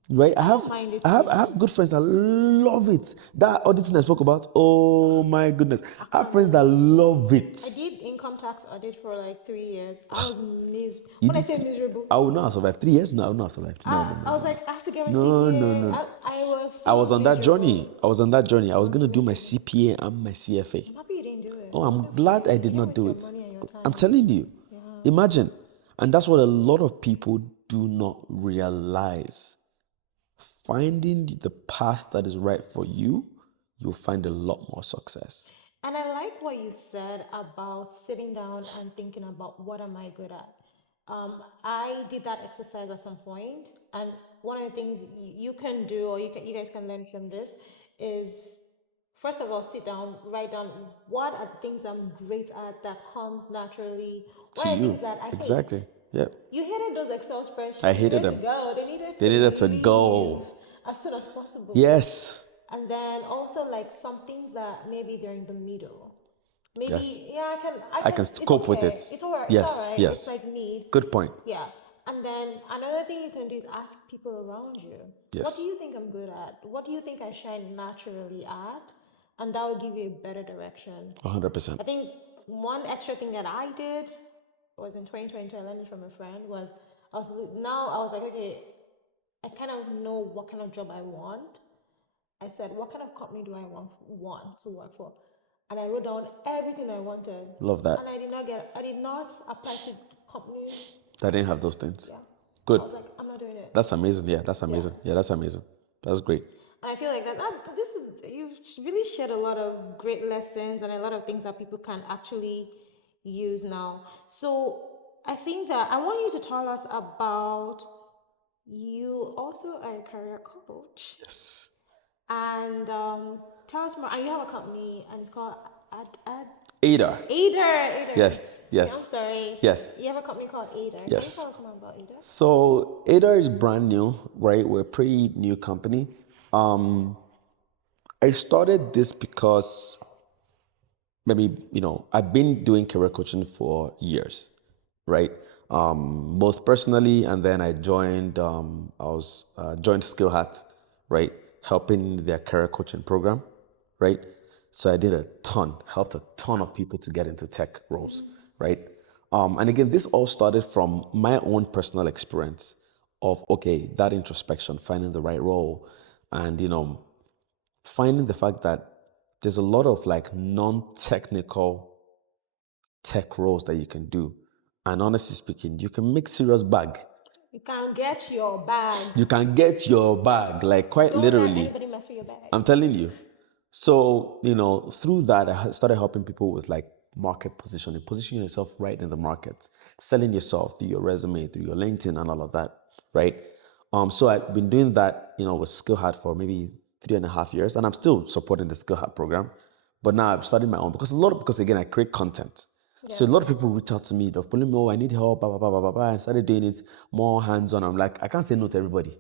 Right? I I have good friends that love it. That auditing I spoke about, oh my goodness. I have friends that love it. I did income tax audit for like 3 years. I was miserable. When I say miserable, I will not survive 3 years. No, I will not survive. No. I was like, I have to get my No, CPA. no. I was so I was on that miserable. journey. I was going to do my CPA and my CFA. I'm happy you didn't do it. Oh, I'm glad I did You not do waste it. your money and your time. I'm telling you. Imagine. And that's what a lot of people do not realize. Finding the path that is right for you, you'll find a lot more success. And I like what you said about sitting down and thinking about what am I good at. I did that exercise at some point, and one of the things you can do, or you guys can learn from this, is first of all sit down, write down what are the things I'm great at that comes naturally. What To are the you. things that I hate? Exactly. Yeah. You hated those Excel spreadsheets. I hated They them. needed to go. They needed They needed to leave go. as soon as possible. Yes. And then also like some things that maybe they're in the middle. Maybe Yes. yeah, I can it's cope with okay. it. It's alright. Yes, It's alright. yes. It's like need. Good point. Yeah. And then another thing you can do is ask people around you. Yes. What do you think I'm good at? What do you think I shine naturally at? And that will give you a better direction. 100%. I think one extra thing that I did was in 2020. I learned it from a friend. I was like, okay, I kind of know what kind of job I want. I said, what kind of company do I want to work for? And I wrote down everything I wanted. Love that. And I did not apply to companies I didn't have those things. Yeah. Good. I was like, I'm not doing it. That's amazing. Yeah, that's amazing. Yeah, that's amazing. That's great. And I feel like you've really shared a lot of great lessons and a lot of things that people can actually use now. So I think that I want you to tell us about, you also are a career coach. Yes. And tell us more. And you have a company, and it's called Ada. Ada. Yes, yes. I'm sorry. Yes. You have a company called Ada. Yes. Can you tell us more about Ada? So Ada is brand new, right? We're a pretty new company. I started this because maybe, I've been doing career coaching for years, right? Both personally, and then I joined, joined Skill Hat, right? Helping their career coaching program. right? So I did a ton, helped a ton of people to get into tech roles, right? And again, this all started from my own personal experience of, okay, that introspection, finding the right role, and, finding the fact that there's a lot of like non-technical tech roles that you can do. And honestly speaking, you can make serious bag. You can get your bag. You can get your bag, like quite Don't let literally. anybody mess with your bag. I'm telling you. So, through that, I started helping people with like market positioning, positioning yourself right in the market, selling yourself through your resume, through your LinkedIn, and all of that, right? So I've been doing that, with Skill Hat for maybe 3.5 years, and I'm still supporting the Skill Hat program. But now I'm starting my own because again, I create content. So a lot of people reach out to me, they're Pelumi, oh, I need help, blah, blah, blah, blah, blah, blah. I started doing it more hands-on. I'm like, I can't say no to everybody.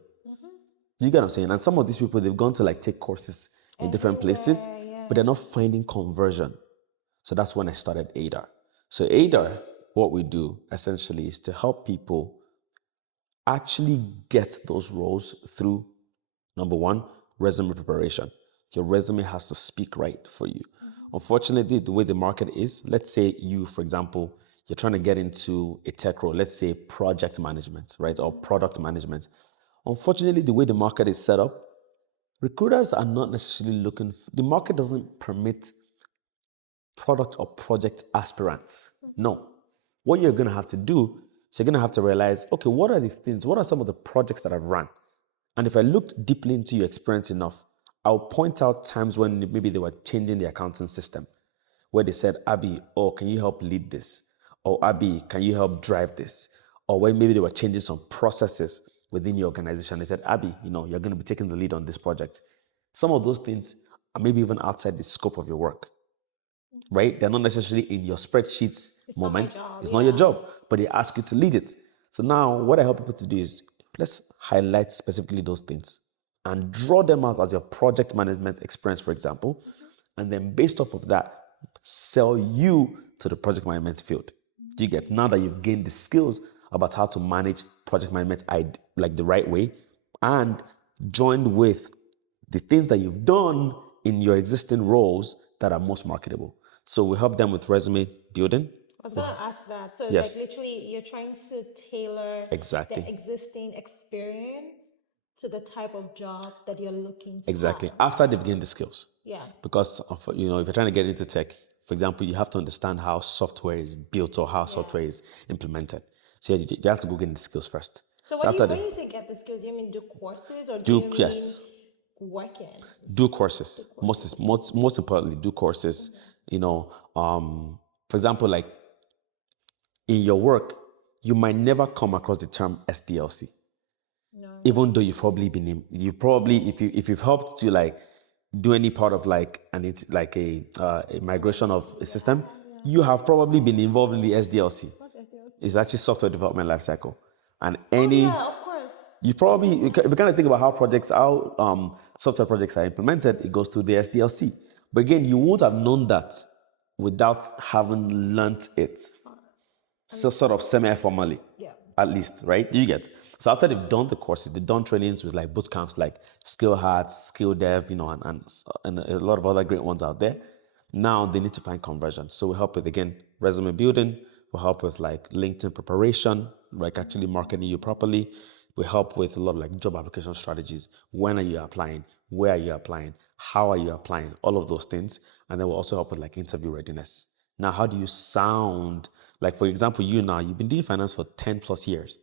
You get what I'm saying? And some of these people, they've gone to like take courses in different places, yeah. but they're not finding conversion. So that's when I started ADAR. So ADAR, what we do essentially is to help people actually get those roles through, number one, resume preparation. Your resume has to speak right for you. Unfortunately, the way the market is, let's say you, for example, you're trying to get into a tech role, let's say project management, right, or product management. Unfortunately, the way the market is set up, recruiters are not necessarily looking, the market doesn't permit product or project aspirants. No. What you're going to have to do is you're going to have to realize, okay, what are the things, what are some of the projects that I've run? And if I look deeply into your experience enough, I'll point out times when maybe they were changing the accounting system, where they said, Abby, oh, can you help lead this? Or Abby, can you help drive this? Or when maybe they were changing some processes within your organization. They said, Abby, you're going to be taking the lead on this project. Some of those things are maybe even outside the scope of your work, right? They're not necessarily in your spreadsheets moments. It's not your job, but they ask you to lead it. So now what I help people to do is let's highlight specifically those things and draw them out as your project management experience, for example. And then based off of that, sell you to the project management field. Do you get? Now that you've gained the skills about how to manage project management like the right way, and joined with the things that you've done in your existing roles that are most marketable. So we help them with resume building. I was going to ask that. So, Yes. like, literally, you're trying to tailor Exactly. the existing experience to the type of job that you're looking to Exactly. have. After they've gained the skills. Yeah. Because if you're trying to get into tech, for example, you have to understand how software is built or how software is implemented. So you have to go get the skills first. So, when you say get the skills, you mean do courses or do you yes, mean working? do courses. Most importantly, do courses. For example, like in your work, you might never come across the term SDLC. No. Even though you've probably if you've helped to like do any part of like a migration of a system, you have probably been involved in the SDLC. It's actually software development lifecycle, and yeah, of course. you probably if you kind of think about how software projects are implemented, it goes through the SDLC. But again, you won't have known that without having learnt it, so sort of semi-formally, at least, right? You get. So after they've done the courses, they've done trainings with like boot camps, like Skill Hats, Skill Dev, and a lot of other great ones out there. Now they need to find conversion. So we help with again resume building. We help with like LinkedIn preparation, like actually marketing you properly. We help with a lot of like job application strategies. When are you applying? Where are you applying? How are you applying? All of those things. And then we'll also help with like interview readiness. Now, how do you sound? Like, for example, you've been doing finance for 10 plus years.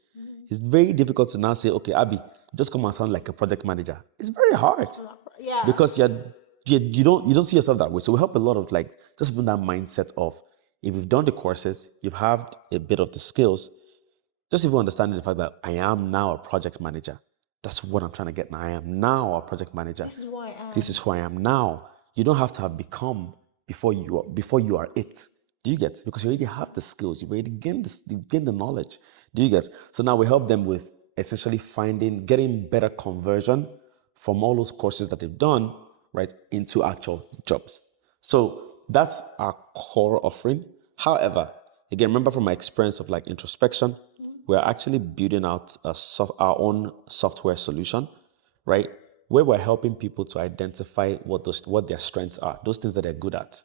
It's very difficult to now say, okay, Abby, just come and sound like a project manager. It's very hard. Yeah. Because you don't see yourself that way. So we help a lot of like just even that mindset of if you've done the courses, you've had a bit of the skills, just even understanding the fact that I am now a project manager. That's what I'm trying to get now. I am now a project manager. This is who I am. This is who I am now. You don't have to have become before you are it. Do you get? Because you already have the skills. You've already gained the knowledge. Do you get? So now we help them with essentially getting better conversion from all those courses that they've done, right, into actual jobs. So that's our core offering. However, again, remember from my experience of like introspection, we're actually building out our own software solution, right? where we're helping people to identify what their strengths are, those things that they're good at,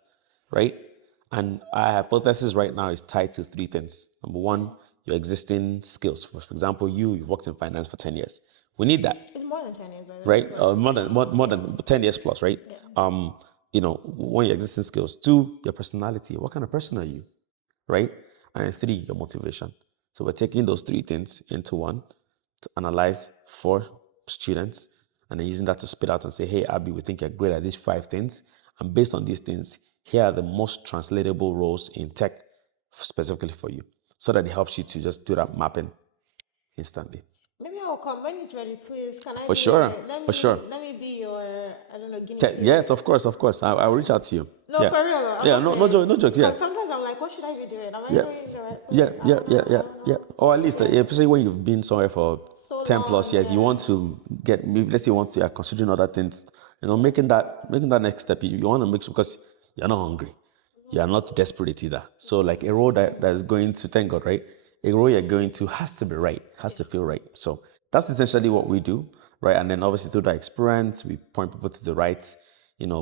right? And our hypothesis right now is tied to three things. Number one, your existing skills. For example, you've worked in finance for 10 years. We need that, It's more than 10 years, by the way. right? More than 10 years plus, right? Yeah. One, your existing skills. Two, your personality. What kind of person are you, right? And then three, your motivation. So we're taking those three things into one to analyze for students and then using that to spit out and say, hey, Abby, we think you're great at these 5 things. And based on these things, here are the most translatable roles in tech specifically for you. So that it helps you to just do that mapping instantly. Maybe I'll come when it's ready, please. Can I For be sure. let For me sure. let me be your, I don't know, guinea pig? Yes, of course, of course. I'll reach out to you. No, Yeah. for real. I'm Yeah, not no, no playing. joke, no joke. Yeah. Because sometimes I'm like, what should I be doing? Am I Yeah. doing the right Yeah, place? I yeah, don't yeah, know. yeah, I don't yeah. know. Or at least, Yeah. especially when you've been somewhere for So 10 plus long, years, you yeah. want to get, maybe let's say you want to, you're considering other things, making that next step, you want to make sure, because you're not hungry. You are not desperate either. So like a role that is going to, thank God, right? A role you're going to has to be right, has to feel right. So that's essentially what we do, right? And then obviously through that experience, we point people to the right,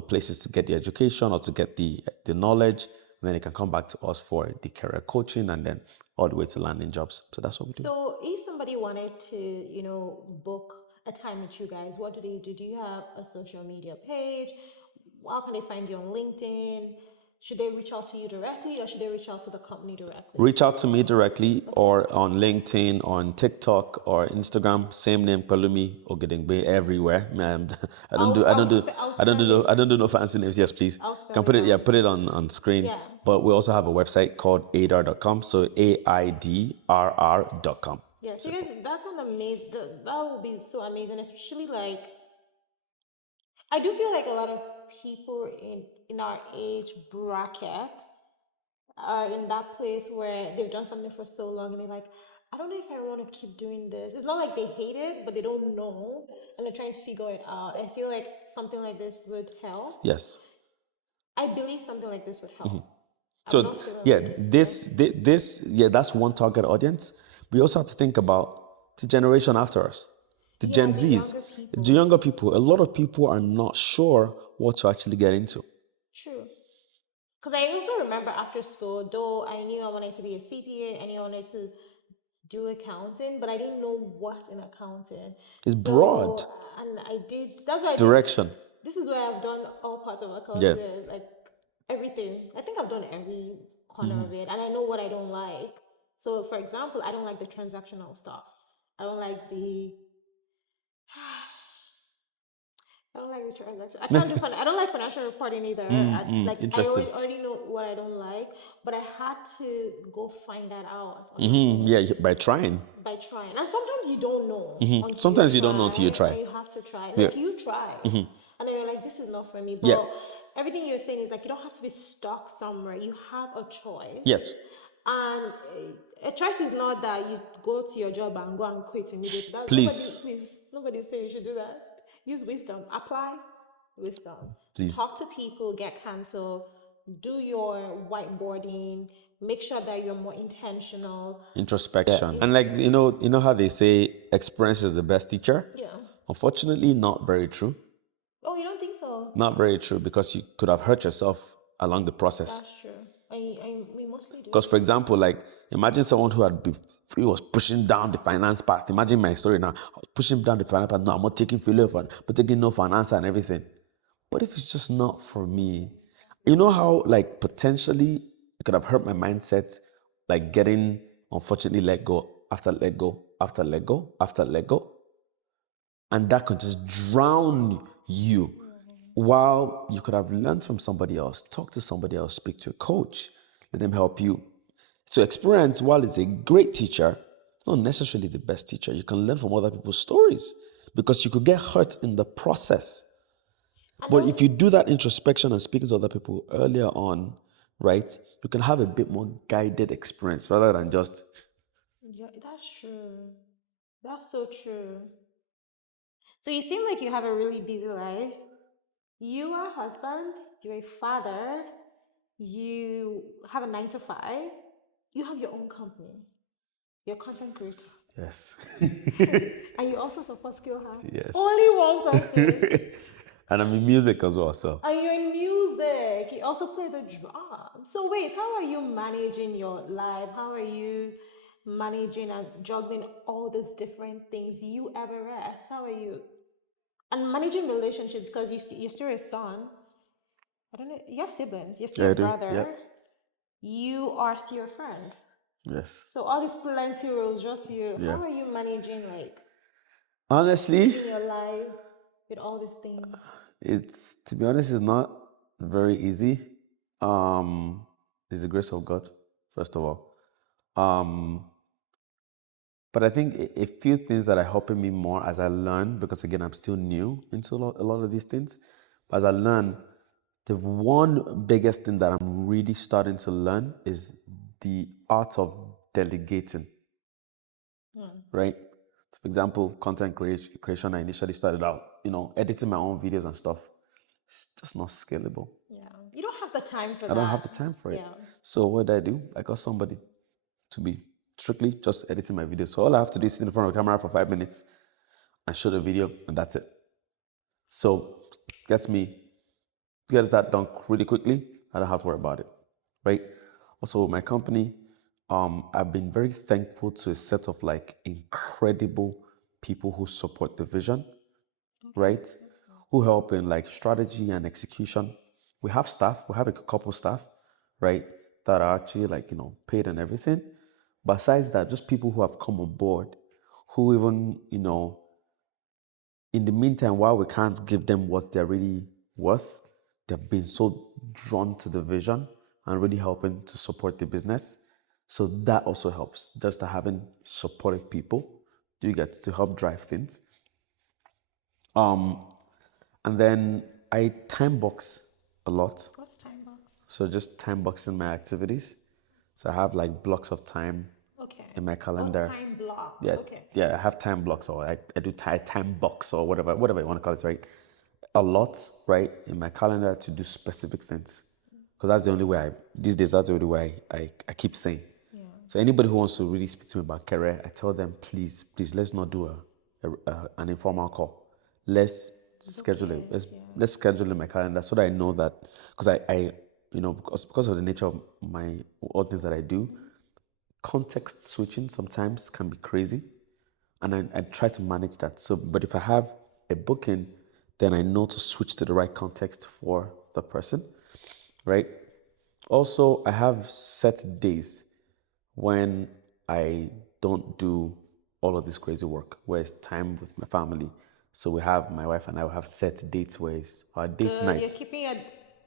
places to get the education or to get the knowledge. And then they can come back to us for the career coaching and then all the way to landing jobs. So that's what we do. So if somebody wanted to, book a time with you guys, what do they do? Do you have a social media page? How can they find you on LinkedIn? Should they reach out to you directly or should they reach out to the company directly? Reach out to me directly or on LinkedIn, on TikTok or Instagram. Same name, Pelumi, Ogedengbe, everywhere. Man, I don't do no fancy names. Yes, please. I'll You spell can it put it, yeah, out. put it on screen. Yeah. But we also have a website called aidr.com. So AIDRR.com. Yeah, so you guys, that's an amazing, that would be so amazing, especially like, I do feel like a lot of people in our age bracket are in that place where they've done something for so long and they're like, I don't know if I want to keep doing this. It's not like they hate it, but they don't know and they're trying to figure it out. I feel like something like this would help. Yes. I believe something like this would help. I'm So not feeling yeah, like it. that's one target audience. We also have to think about the generation after us, the Yeah, Gen the Zs, younger people. the younger people. A lot of people are not sure what to actually get into. True. Because I also remember after school, though I knew I wanted to be a CPA, I knew I wanted to do accounting, but I didn't know what in accounting. It's broad So, and I did, that's why I did, direction. this is where I've done all parts of Yeah. accounting, like everything. I think I've done every corner of it, and I know what I don't like. So, for example, I don't like the transactional stuff. I don't like the I don't like the transaction. I can't do I don't like financial reporting either. I Interesting. already know what I don't like, but I had to go find that out on my Mm, own yeah, by trying. by trying. And sometimes you don't know until you Sometimes you don't know until you try, try. and you have to try. Yeah. Like you try, and then you're like, this is not for me. Yeah. But everything you're saying is like you don't have to be stuck somewhere. You have a choice. Yes. And a choice is not that you go to your job and go and quit immediately. That, Please. nobody's saying you should do that. Use wisdom. Apply wisdom. Please. Talk to people. Get counsel. Do your whiteboarding. Make sure that you're more intentional. Introspection. And like you know how they say experience is the best teacher? Yeah. Unfortunately, not very true. Oh, you don't think so? Not very true because you could have hurt yourself along the process. That's true. We mostly do. Because, for example, like imagine someone who he was pushing down the finance path. Imagine my story now. I was pushing down the finance path. No, I'm not taking failure for, but taking no for an answer and everything. But if it's just not for me, you know how like potentially it could have hurt my mindset, like getting unfortunately let go after let go after let go after let go, and that could just drown you. While you could have learned from somebody else, talk to somebody else, speak to a coach, let them help you. So experience, while it's a great teacher, it's not necessarily the best teacher. You can learn from other people's stories because you could get hurt in the process. But if you do that introspection and speaking to other people earlier on, right, you can have a bit more guided experience rather than just. Yeah, that's true. That's so true. So you seem like you have a really busy life. You are a husband, you're a father, you have a 9 to 5, you have your own company, you're a content creator. Yes. And you also support Skill House? Yes. Only one person. And I'm in music as well, so. And you're in music. You also play the drum. So wait, how are you managing your life? How are you managing and juggling all these different things? You ever rest? How are you? And managing relationships because you're still a son. I don't know. You have siblings. You're still Yeah, a I do. Yep. brother. You are still a friend. Yes. So all these plenty roles, just you. Yeah. How are you managing like Honestly, living your life with all these things? it's, to be honest, it's not very easy. It's the grace of God, first of all. Um, but I think a few things that are helping me more as I learn, because again, I'm still new into a lot of these things. But as I learn, the one biggest thing that I'm really starting to learn is the art of delegating, right? So for example, content creation, I initially started out, editing my own videos and stuff. It's just not scalable. Yeah. You don't have the time for I don't that. have the time for it. Yeah. So what did I do? I got somebody to be strictly just editing my videos. So all I have to do is sit in front of the camera for 5 minutes and shoot a video, and that's it. So gets that done really quickly. I don't have to worry about it, right? Also, with my company, I've been very thankful to a set of like incredible people who support the vision, right? Who help in like strategy and execution. We have staff, we have a couple staff, right, that are actually like, paid and everything. Besides that, just people who have come on board, who even, in the meantime, while we can't give them what they're really worth, they've been so drawn to the vision and really helping to support the business. So that also helps, just having supportive people. Do you get to help drive things? And then I time box a lot. What's time box? So just time boxing my activities. So I have like blocks of time Okay. in my Oh, calendar. time blocks. Yeah, Okay. yeah, I have time blocks, or I do time box or whatever you want to call it, right? A lot, right, in my calendar to do specific things. Because that's the only way these days, that's the only way I keep saying. Yeah. So anybody who wants to really speak to me about career, I tell them, please, let's not do an informal call. Let's schedule it. Let's schedule in my calendar so that I know that, because I because of the nature of my all things that I do, context switching sometimes can be crazy, and I try to manage that. So, but if I have a booking, then I know to switch to the right context for the person, right? Also, I have set days when I don't do all of this crazy work, where it's time with my family. So we have, my wife and I will have set dates where it's our dates Good. You're nights. keeping your.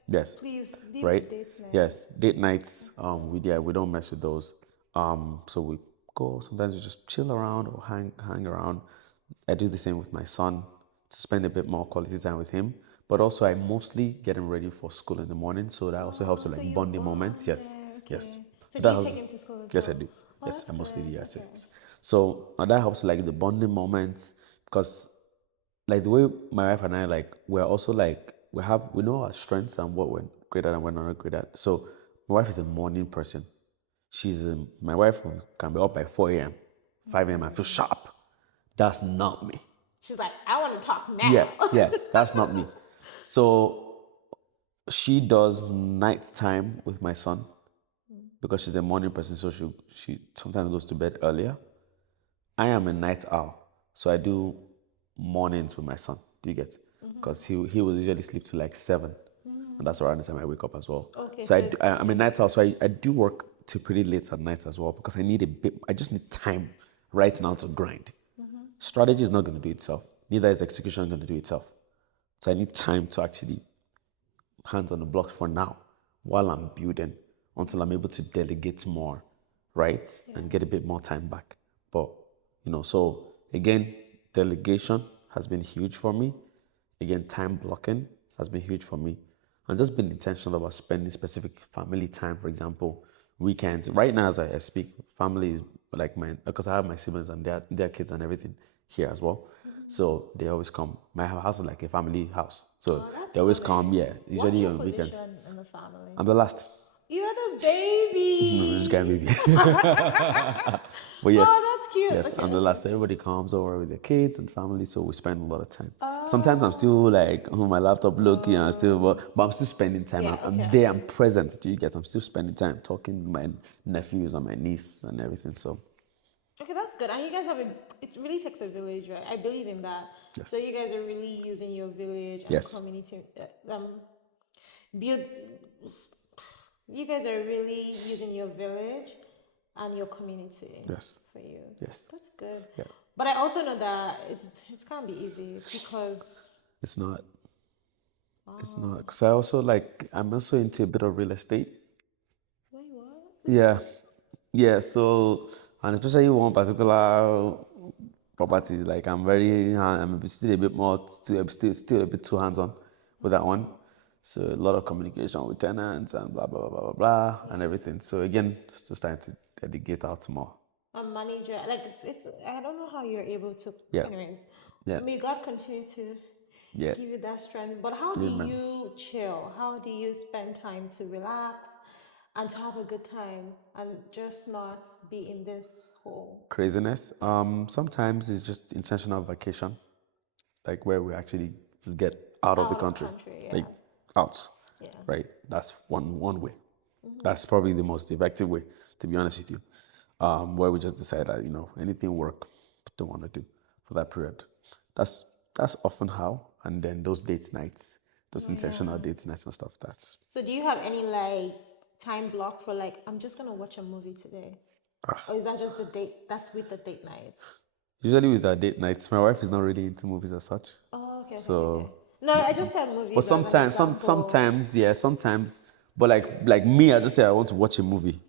Yes. Please leave the Right? dates now. Yes. Date nights, we don't mess with those. So we go, sometimes we just chill around or hang around. I do the same with my son to spend a bit more quality time with him. But also I mostly get him ready for school in the morning, so that also helps with So like you bonding moments. bond Yes. there. Okay. Yes. So So do that you helps. take him to school as Yes, I well? do. Oh, Yes, that's I mostly do. good. Yes, Okay. yes. So that helps like the bonding moments, because like the way my wife and I, like, we're also like, we know our strengths and what we're great at and we're not great at. So my wife is a morning person. My wife can be up by 4 a.m., 5 a.m. and feel sharp. That's not me. She's like, I want to talk Yeah, now. yeah, that's not me. So she does night time with my son because she's a morning person. So she sometimes goes to bed earlier. I am a night owl, so I do mornings with my son. Do you get? Because he will usually sleep till like 7, and that's around the time I wake up as well. Okay, So so I'm a night owl, so I do work till pretty late at night as well, because I need a bit. I just need time right now to grind. Strategy is not going to do itself. Neither is execution going to do itself. So I need time to actually hands on the block for now while I'm building, until I'm able to delegate more, right? And get a bit more time back. But, so again, delegation has been huge for me. Again, time blocking has been huge for me. And just being intentional about spending specific family time, for example, weekends. Right now, as I speak, family is like because I have my siblings and their kids and everything here as well. So they always come. My house is like a family house. So oh, that's they so always come, nice. yeah, What's usually your on weekends. position in the family? I'm the last. You're the This guy, baby. baby. But yes, Oh, that's cute. Yes, Okay, and the okay. last everybody comes over with their kids and family, so we spend a lot of time. Sometimes I'm Oh, still like on my laptop looking, and still, but I'm still spending time. yeah. I'm Okay. there, I'm present. Do you get? I'm still spending time talking with my nephews and my niece and everything. So Okay, that's good. And you guys have a. It really takes a village, right? I believe in that. So yes, you guys are really using your village and yes, community. Build. You guys are really using your village and your community yes, for you. yes, That's good. yeah. But I also know that it can't be easy because It's not. It's not oh because I also like I'm also into a bit of real estate. wait what? Yeah, yeah. So and especially one particular property, like I'm still a bit more still a bit too hands on with that one. So a lot of communication with tenants and blah blah blah blah blah blah and everything. So again, just trying to dedicate out more. A manager like it's I don't know how you're able to Yeah, anyways. yeah, May God continue to yeah, give you that strength. But how do amen. you chill? How do you spend time to relax and to have a good time and just not be in this hole? Craziness. Sometimes it's just intentional vacation, like where we actually just get out of the Out of the country, country, like yeah. out, Yeah. right? That's one way. That's probably the most effective way, to be honest with you. Where we just decide that anything work, don't want to do for that period. That's often how, and then those dates nights, those Oh intentional yeah. dates nights and stuff. That's So do you have any like time block for like I'm just gonna watch a movie today? Or is that just the date that's with the date nights? usually with our date nights. My wife is not really into movies as such, Oh, okay, okay, okay, okay. so No, I just said but movies as an sometimes, example. sometimes, yeah, sometimes. But like me, I just say I want to watch a movie.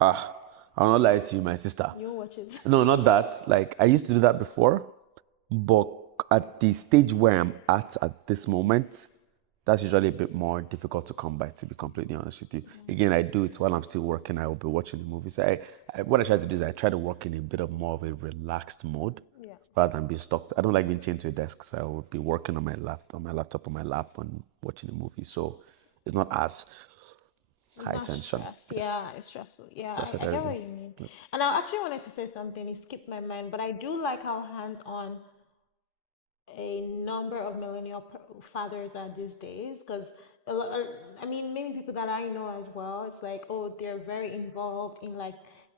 I'll not lie to you, my sister. You won't watch it. No, not that. Like I used to do that before, but at the stage where I'm at this moment, that's usually a bit more difficult to come by. To be completely honest with you, again, I do it while I'm still working. I will be watching the movies. What I try to do is I try to work in a bit of more of a relaxed mode Yeah. rather than being stuck. I don't like being chained to a desk, so I will be working on my laptop, on my lap, and watching a movie. So it's not as It's high not tension. stressed. Yes, Yeah, it's stressful. Yeah, that's what I I get do. what you mean. And I actually wanted to say something. It skipped my mind, but I do like how hands-on a number of millennial fathers are these days. Because I mean, maybe people that I know as well. It's like, oh, they're very involved in like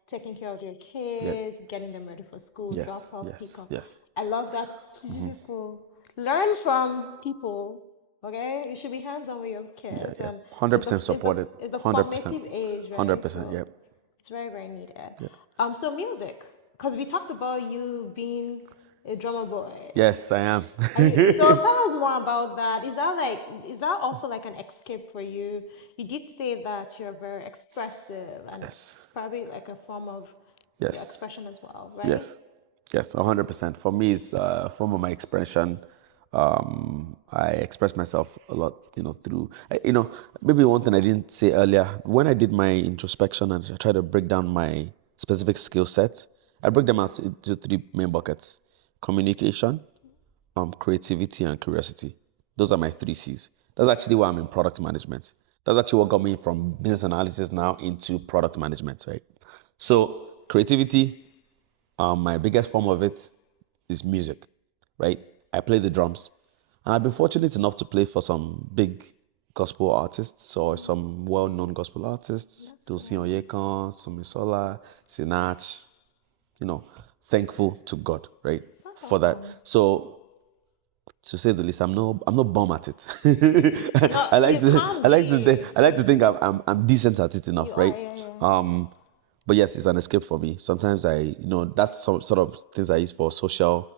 taking care of their Yeah. kids, getting them ready for school, drop Yes. off, pick Yes. up. Yes. I love that. People learn from people. Okay, you should be hands-on with your Yeah. kids, Yeah. and 100% supported. it's the 100%. formative age, right? 100%. So Yeah. it's very very needed. Yeah. So music, because we talked about you being a drummer boy. Yes, I am. So tell us more about that. Is that also like an escape for you? You did say that you're very expressive, and Yes. it's probably like a form of your Yes. expression as well, right? Yes. Yes. 100%. For me, it's a form of my expression. I express myself a lot, through, maybe one thing I didn't say earlier, when I did my introspection and I tried to break down my specific skill sets, I break them out into three main buckets: communication, creativity, and curiosity. Those are my three C's. That's actually why I'm in product management. That's actually what got me from business analysis now into product management, right? So, creativity, my biggest form of it is music, right? I play the drums. And I've been fortunate enough to play for some big gospel artists or some well known gospel artists, That's Tosin good. Oyekan, Sumisola, Sinach, you know, thankful to God, right? That's For that. awesome. So to say the least, I'm not bum at it. I like You to can't be. I like to think I'm decent at it You enough, are, right? yeah, yeah. But yes, it's an escape for me. Sometimes that's some sort of things I use for social,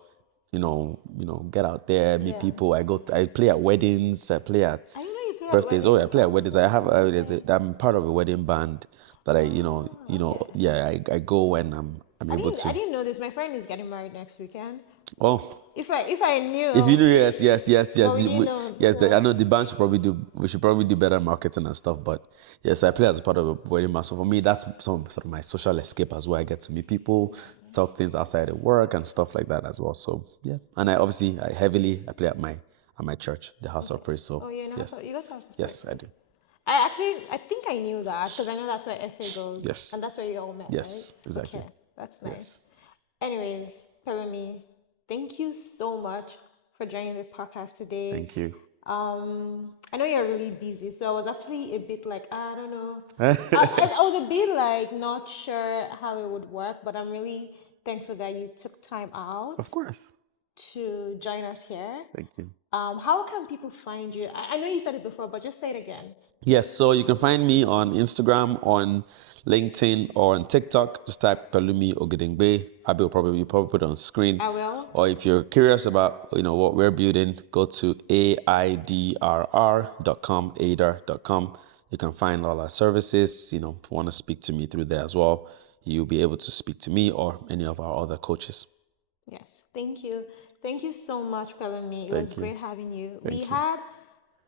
get out there, meet Yeah. people. I play at weddings, I play at I didn't know you play at birthdays. Oh, I weddings. play at weddings. I have Oh, okay. I'm part of a wedding band that Okay. yeah, I go when I'm able I to. didn't know this. My friend is getting married next weekend. Oh, If I if you knew, do, yes, yes, yes, but yes, we didn't know. yes. I So know the band should probably do. We should probably do better marketing and stuff. But yes, I play as a part of a wedding band. So for me, that's some sort of my social escape as well. I get to meet people, talk things outside of work and stuff like that as well. So yeah, and I play at my church, the House of Praise. So oh yeah, no, so yes, you guys have to pray. yes, I do. I think I knew that because I know that's where FA goes, and Yes, that's where you all met, right? yes, exactly. Okay, that's Yes. nice. Anyways, Pelumi, thank you so much for joining the podcast today. Thank you. I know you're really busy, so I was actually a bit like, I don't know. I was a bit like not sure how it would work, but I'm really thankful that you took time out Of course. to join us here. Thank you. How can people find you? I know you said it before, but just say it again. Yes, so you can find me on Instagram, on LinkedIn, or on TikTok. Just type Pelumi Ogedengbe. Abi will probably put it on screen. I will. Or if you're curious about what we're building, go to aidrr.com, aidr.com. You can find all our services. If you want to speak to me through there as well, you'll be able to speak to me or any of our other coaches. Yes, thank you. Thank you so much, Pelumi. It was Thank you. great having you. Thank you.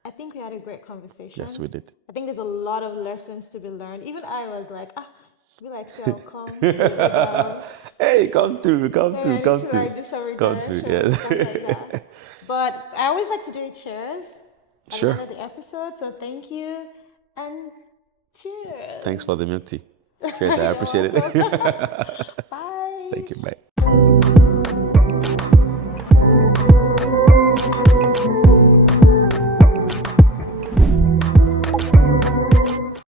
I think we had a great conversation. Yes, we did. I think there's a lot of lessons to be learned. Even I was like, be like, say I'll come to Hey, come through. I need to like do some redirection and stuff like that. But I always like to do a cheers at the end of the episode. So thank you and cheers. Thanks for the milk tea. Cheers, I appreciate it. Bye. Thank you, bye.